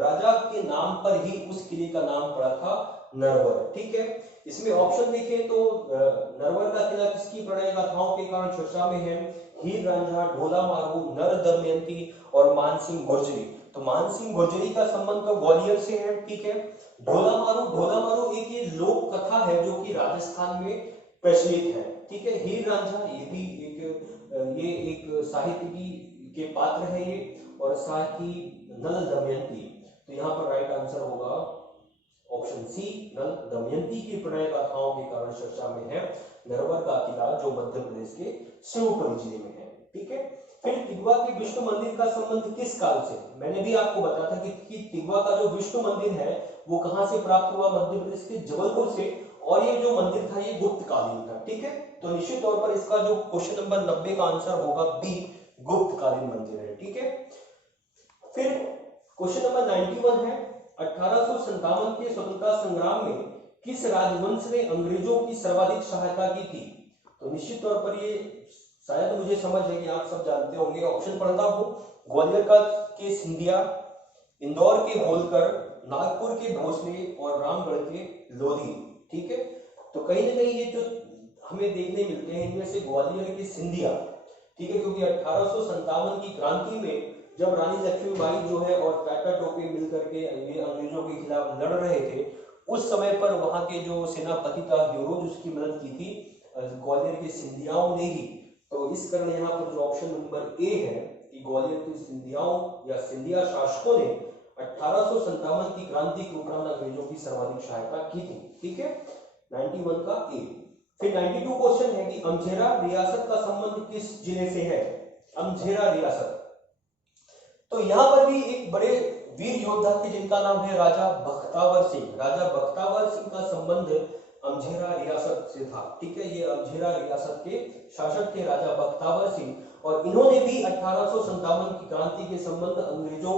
राजा के नाम पर ही उस किले का नाम पड़ा था नरवर। ठीक है, इसमें ऑप्शन देखें तो नरवर का किला किसकी प्रणय गाथाओं के कारण चर्चा में है, हीर रांझा, ढोला मारू, नर दमयंती और मानसिंह गुर्जरी। तो मानसिंह गुर्जरी का संबंध तो ग्वालियर से है। ठीक है, ढोला मारू एक ये लोक कथा है जो कि राजस्थान में प्रचलित है। ठीक है, हीर रांझा ये एक साहित्य के पात्र है ये, और साथ ही नल दमयंती, तो यहाँ पर राइट आंसर होगा ऑप्शन सी, नल दमयंती की प्रणय गाथाओं के कारण चर्चा में है नरवर का किला जो मध्य प्रदेश के शिवपुरी जिले में है। ठीक है, फिर तिगवा के विष्णु मंदिर का संबंध किस काल से। मैंने भी आपको बताया था कि तिगवा का जो विष्णु मंदिर है वो कहां से प्राप्त हुआ, मध्य प्रदेश के जबलपुर से, और ये जो मंदिर था ये गुप्त कालीन था। ठीक है, तो निश्चित तौर पर इसका जो क्वेश्चन नंबर 90 का आंसर होगा बी, गुप्त कालीन मंदिर है। ठीक है, फिर क्वेश्चन नंबर 91 है 1857 के स्वतंत्रता संग्राम में किस राजवंश ने अंग्रेजों की सर्वाधिक सहायता की थी। तो निश्चित तौर पर ये शायद मुझे समझ है कि आप सब जानते होंगे, ऑप्शन पढ़ता हूं, ग्वालियर का के सिंधिया, इंदौर के होलकर, नागपुर के भोसले और रामगढ़ के लोधी। ठीक है, तो कहीं ना कहीं ये जो हमें देखने मिलते हैं इनमें से ग्वालियर के सिंधिया। ठीक है, क्योंकि 1857 की क्रांति में जब रानी लक्ष्मीबाई जो है और टाटा टोपे मिलकर के ये अंग्रेजों के खिलाफ लड़ रहे थे, उस समय पर वहां के जो सेनापति था ह्यूरोज, उसकी मदद की थी ग्वालियर के सिंधियाओं ने ही। तो इस कारण यहाँ पर जो ऑप्शन नंबर ए है कि ग्वालियर के सिंधियाओं या सिंधिया शासकों ने 1857 की क्रांति के उपरांत अंग्रेजों की सर्वाधिक सहायता की थी। ठीक है, 91 का ए। फिर 92 क्वेश्चन है कि अमझेरा रियासत का संबंध किस जिले से है। अमझेरा रियासत, तो यहां पर भी एक बड़े वीर योद्धा थे जिनका नाम है राजा बख्तावर सिंह। राजा बख्तावर सिंह का संबंध अमझेरा रियासत से था। ठीक है, ये अमझेरा रियासत के शासक थे राजा बख्तावर सिंह, और इन्होंने भी 1857 की क्रांति के संबंध अंग्रेजों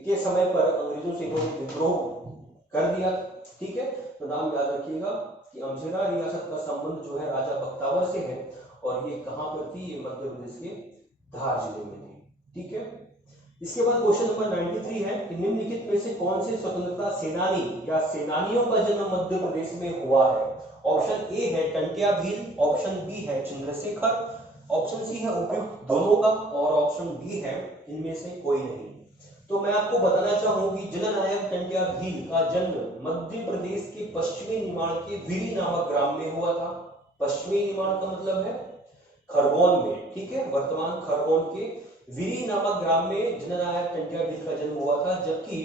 के समय पर अंग्रेजों से इन्होंने विद्रोह कर दिया। ठीक है, तो नाम याद रखिएगा कि अमझेरा रियासत का संबंध जो है राजा बख्तावर से है, और ये कहां पर थी, ये मध्य प्रदेश के धार जिले में थी। ठीक है, इसके बाद क्वेश्चन नंबर 93 है कि निम्नलिखित में से कौन से स्वतंत्रता सेनानी या सेनानियों का जन्म मध्य प्रदेश में हुआ है। ऑप्शन ए है टंट्या भील, ऑप्शन बी है चंद्रशेखर, ऑप्शन सी है उपयुक्त दोनों का, और ऑप्शन डी है इनमें से कोई नहीं। तो मैं आपको बताना चाहूंगी जननायक टंट्या भील का जन्म मध्य प्रदेश के पश्चिमी निमाड़ के विरी नामक ग्राम में हुआ था। पश्चिमी निमाड़ का मतलब है खरगोन में। ठीक है, वर्तमान खरगोन के विरी नामक ग्राम में जननायक टंट्या भील का जन्म हुआ था, जबकि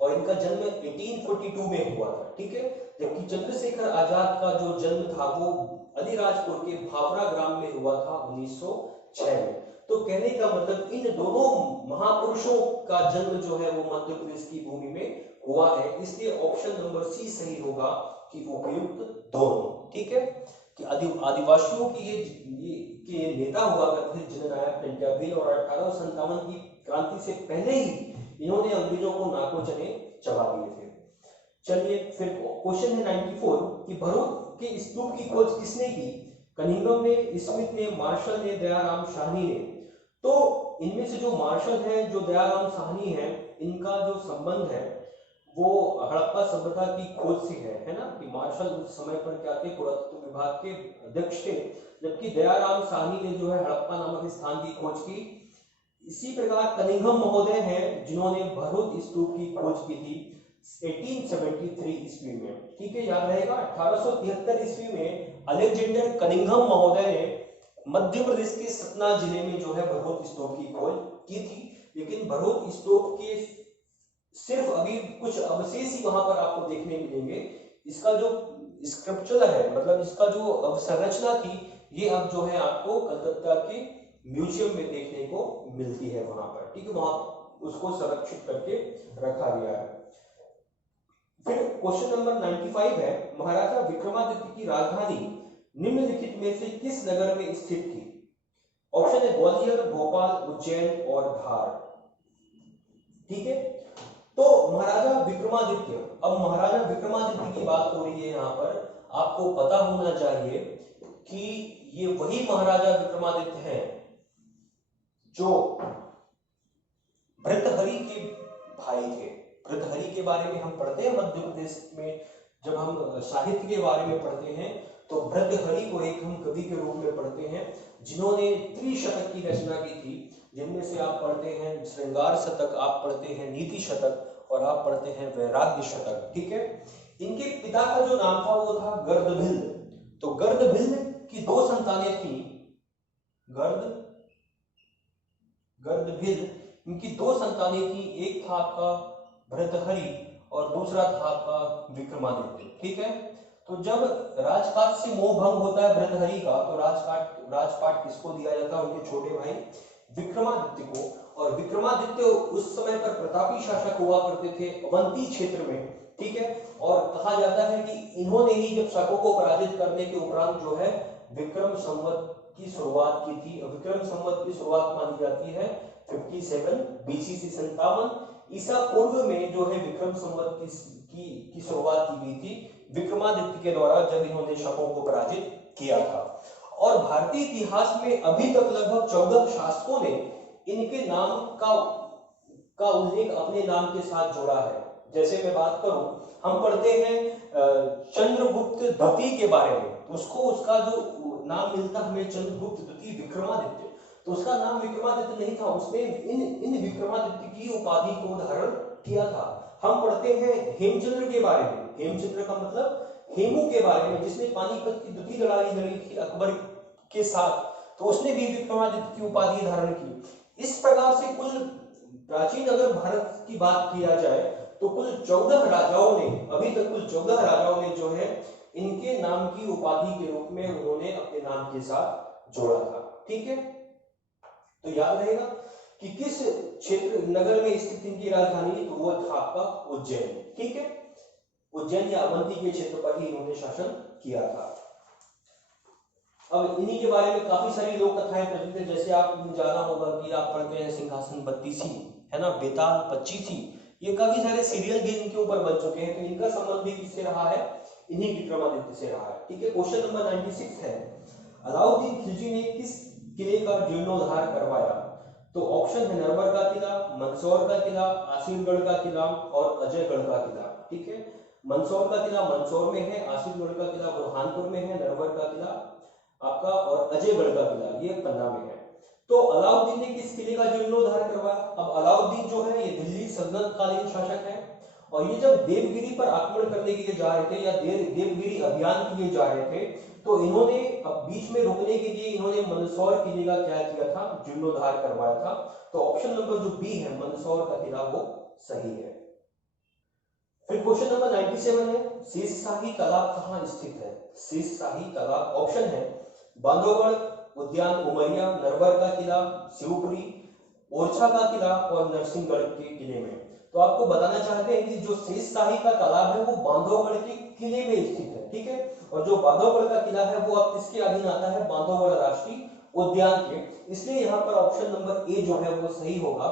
और इनका जन्म 1842 में हुआ था। ठीक है, जबकि चंद्रशेखर आजाद का जो जन्म था वो अलीराजपुर के भावरा ग्राम में हुआ था 1906 में। तो कहने का मतलब इन दोनों महापुरुषों का जन्म जो है वो मध्य प्रदेश की भूमि में हुआ है, इसलिए ऑप्शन नंबर सी सही होगा कि उपयुक्त दोनों। ठीक है, कि आदिवासियों की ये के नेता हुआ करते थे जननायक टंट्याभील, और 1857 की क्रांति से पहले ही इन्होंने अंग्रेजों को नाको चने चबा दिए थे। चलिए फिर क्वेश्चन है 94 कि भरूच के स्तूप की खोज किसने की? कनिंघम ने, स्मिथ ने, मार्शल ने, दयाराम साहनी ने। तो इनमें से जो मार्शल है, जो दयाराम साहनी है, इनका जो संबंध है वो हड़प्पा सभ्यता की खोज से है ना, कि मार्शल उस समय पर क्या थे, पुरातत्व विभाग के अध्यक्ष थे, जबकि दयाराम साहनी ने जो है हड़प्पा नामक स्थान की खोज की। इसी प्रकार कनिंघम महोदय हैं जिन्होंने भरूच स्तूप की खोज की थी 1873 ईस्वी में। ठीक है, याद रहेगा 1873 ईस्वी में अलेक्जेंडर कनिंघम महोदय ने मध्य प्रदेश के सतना जिले में जो है भरूच स्तूप की खोज की थी, लेकिन भरूच स्तूप के सिर्फ अभी कुछ अवशेष ही वहां पर आपको देखने मिलेंगे। इसका जो स्क्रप्चर है, मतलब इसका जो अवसंरचना थी, ये अब जो है आपको कलकत्ता के म्यूजियम में देखने को मिलती है वहां पर। ठीक है, वहां उसको संरक्षित करके रखा गया है। फिर क्वेश्चन नंबर 95 है, महाराजा विक्रमादित्य की राजधानी निम्नलिखित में से किस नगर में स्थित थी? ऑप्शन है ग्वालियर, भोपाल, उज्जैन और धार। ठीक है, तो महाराजा विक्रमादित्य, अब महाराजा विक्रमादित्य की बात हो रही है यहाँ पर, आपको पता होना चाहिए कि ये वही महाराजा विक्रमादित्य हैं जो भृतहरि के भाई थे। भृतहरि के बारे में हम पढ़ते हैं मध्य प्रदेश में, जब हम साहित्य के बारे में पढ़ते हैं तो भृतहरि को एक हम कवि के रूप में पढ़ते हैं जिन्होंने त्रिशतक की रचना की थी, जिनमें से आप पढ़ते हैं श्रृंगार शतक, आप पढ़ते हैं नीति शतक और आप पढ़ते हैं वैराग्य शतक। ठीक है, इनके पिता का जो नाम था वो था गर्दभिल। तो गर्दभिल की दो संतानें थी, गर्दभिल इनकी दो संतानें थी, एक था आपका भृतहरि और दूसरा था आपका विक्रमादित्य। ठीक है, तो जब राजपाट से मोह भंग होता है भृतहरि का, तो राजपाट किसको दिया जाता है? उनके छोटे भाई विक्रमादित्य को। और विक्रमादित्य उस समय पर प्रतापी शासक हुआ करते थे अवंती क्षेत्र में। ठीक है, और कहा जाता है कि इन्होंने ही जब शाकों को पराजित करने के उपरांत जो है विक्रम संवत की शुरुआत की थी। विक्रम संवत की शुरुआत मानी जाती है 57 बीसी से 57 ईसा पूर्व में जो है विक्रम संवत की शुरुआत की गई थी विक्रमादित्य के द्वारा, जब इन्होंने शकों को पराजित किया था। और भारतीय इतिहास में अभी तक लगभग 14 शासकों ने इनके नाम का उल्लेख अपने नाम के साथ जोड़ा है। जैसे मैं बात करूं, हम पढ़ते हैं चंद्रगुप्त द्वितीय के बारे में, उसको उसका जो नाम मिलता हमें चंद्रगुप्त द्वितीय विक्रमादित्य, तो उसका नाम विक्रमादित्य नहीं था, उसने इन विक्रमादित्य की उपाधि को धारण किया था। हम पढ़ते हैं हेमचंद्र के बारे में, हेमचंद्र का मतलब हेमू के बारे में, जिसने पानीपत की द्वितीय लड़ाई लड़ी थी अकबर के साथ, तो उसने भी विक्रमादित्य की उपाधि धारण की। इस प्रकार से कुल प्राचीन अगर भारत की बात किया जाए तो कुल 14 राजाओं ने, अभी तक कुल 14 राजाओं ने जो है इनके नाम की उपाधि के रूप में उन्होंने अपने नाम के साथ जोड़ा था। ठीक है, तो याद रहेगा कि किस क्षेत्र नगर में स्थित इनकी राजधानी, तो वो था आपका उज्जैन। ठीक है, उज्जैन या अवंती के क्षेत्र पर ही इन्होंने शासन किया था। अब इन्हीं के बारे में काफी सारी लोक कथाएं प्रचलित है, जैसे आपको जाना होगा कि आप पढ़ते हैं सिंहासन बत्तीसी, है ना, बेताल पच्चीसी, ये काफी सारे सीरियल भी इनके ऊपर बन चुके हैं। तो इनका संबंध भी किससे रहा है? इन्हीं विक्रमादित्य से रहा है। ठीक है, क्वेश्चन नंबर 96 है, अलाउद्दीन खिलजी ने किस किले का जीर्णोद्धार करवाया? तो ऑप्शन है नरवर का किला, मंदसौर का किला, आसिरगढ़ का किला और अजयगढ़ का किला। ठीक है, मंदसौर का किला मंदसौर में है, आसिरगढ़ का किला बुरहानपुर में है, नरवर का किला आपका और अजयगढ़ का किला ये पन्ना में है। तो अलाउद्दीन ने किस किले का जीर्णोद्धार करवाया? अब अलाउद्दीन जो है ये दिल्ली सल्तनत कालीन शासक है, और ये जब देवगिरी पर आक्रमण करने के लिए जा रहे थे या देवगिरी अभियान के लिए जा रहे थे, तो इन्होंने अब बीच में रुकने के लिए इन्होंने मंदसौर किले का क्या किया था? जीर्णोद्धार करवाया था। तो ऑप्शन नंबर जो बी है मंदसौर का किला वो सही है। फिर क्वेश्चन नंबर 97 है, शेषशाही तालाब कहां स्थित है? शेषशाही तालाब ऑप्शन है बांधवगढ़, उद्यान उमरिया, नरवर का किला शिवपुरी, ओरछा का किला और नरसिंहगढ़ के किले में। तो आपको बताना चाहते हैं कि जो शेषशाही का तालाब है वो बांधवगढ़ के किले में स्थित है, ठीक है। और जो बांधवगढ़ का किला है वो अब किसके अधीन आता है, बांधवगढ़ राष्ट्रीय उद्यान के। इसलिए यहाँ पर ऑप्शन नंबर ए जो है वो सही होगा,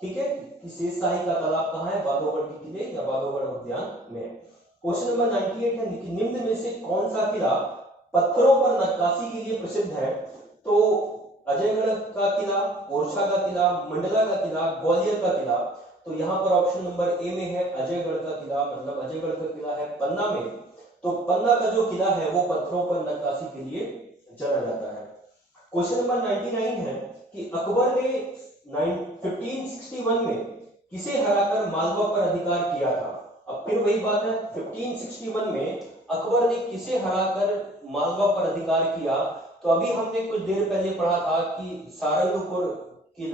ठीक है, कि शेषशाही का तालाब कहाँ है, बांधवगढ़ के किले या बांधवगढ़ उद्यान में। क्वेश्चन नंबर 98 है, निम्न में से कौन सा किला पत्थरों पर नक्काशी के लिए प्रसिद्ध है। तो अजयगढ़ का किला, ओरछा का किला, मंडला का किला, ग्वालियर का किला। तो यहाँ पर ऑप्शन नंबर ए में है अजयगढ़ का किला, मतलब अजयगढ़ का किला है पन्ना में। तो पन्ना का जो किला है वो पत्थरों पर नक्काशी के लिए जाना जाता है। क्वेश्चन नंबर 99 है कि अकबर ने 1561 में किसे हराकर मालवा पर अधिकार किया था। अब फिर वही बात है, 1561 में अकबर ने किसे हराकर मालवा पर अधिकार किया। तो अभी हमने कुछ देर पहले पढ़ा था कि सारंगपुर की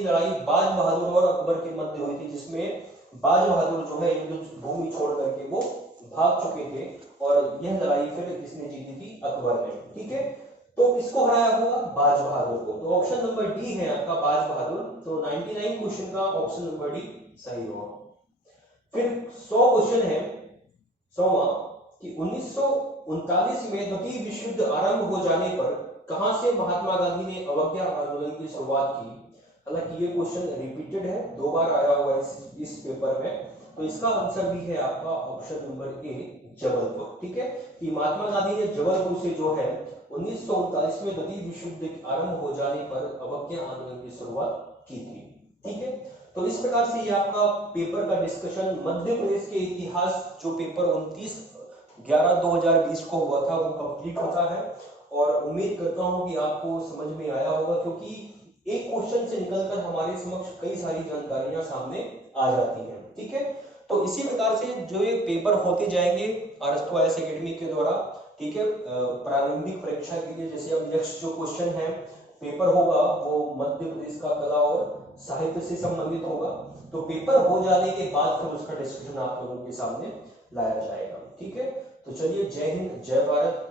लड़ाई बाज बहादुर और अकबर के मध्य हुई थी, जिसमें बाज बहादुर जो है युद्ध भूमि छोड़ करके वो भाग चुके थे और यह लड़ाई फिर किसने जीती थी, अकबर ने, ठीक है। तो किसको हराया होगा, बाज बहादुर को। तो ऑप्शन नंबर डी है आपका बाज बहादुर। तो 99 क्वेश्चन का ऑप्शन नंबर डी सही होगा। फिर 100 क्वेश्चन है 100वां कि 1939 में द्वितीय विश्व युद्ध आरंभ हो जाने पर कहां से महात्मा गांधी ने अवज्ञा आंदोलन की शुरुआत की। हालांकि ये क्वेश्चन रिपीटेड है, 2 बार आया हुआ है इस पेपर में। तो इसका आंसर भी है आपका ऑप्शन नंबर ए जबलपुर, ठीक है, कि महात्मा गांधी ने जबलपुर से जो है 1939 में द्वितीय विश्व युद्ध आरंभ हो जाने पर अवज्ञा आंदोलन की शुरुआत की थी, ठीक है। तो इस प्रकार से ये आपका पेपर का डिस्कशन मध्य प्रदेश के इतिहास जो पेपर 29/11/2020 को हुआ था वो कंप्लीट होता है। और उम्मीद करता हूं कि आपको समझ में आया होगा, क्योंकि एक क्वेश्चन से निकलकर हमारे समक्ष कई सारी जानकारियां सामने आ जाती हैं, ठीक है। तो इसी प्रकार से जो ये पेपर होते जाएंगे अरस्तु आईएएस एकेडमी के द्वारा, ठीक है, प्रारंभिक परीक्षा के लिए। जैसे अब नेक्स्ट जो क्वेश्चन है पेपर होगा वो मध्य प्रदेश का कला और साहित्य से संबंधित होगा। तो पेपर हो जाने के बाद फिर उसका डिस्कशन आप लोगों के सामने लाया जाएगा, ठीक है। तो चलिए, जय हिंद, जय भारत।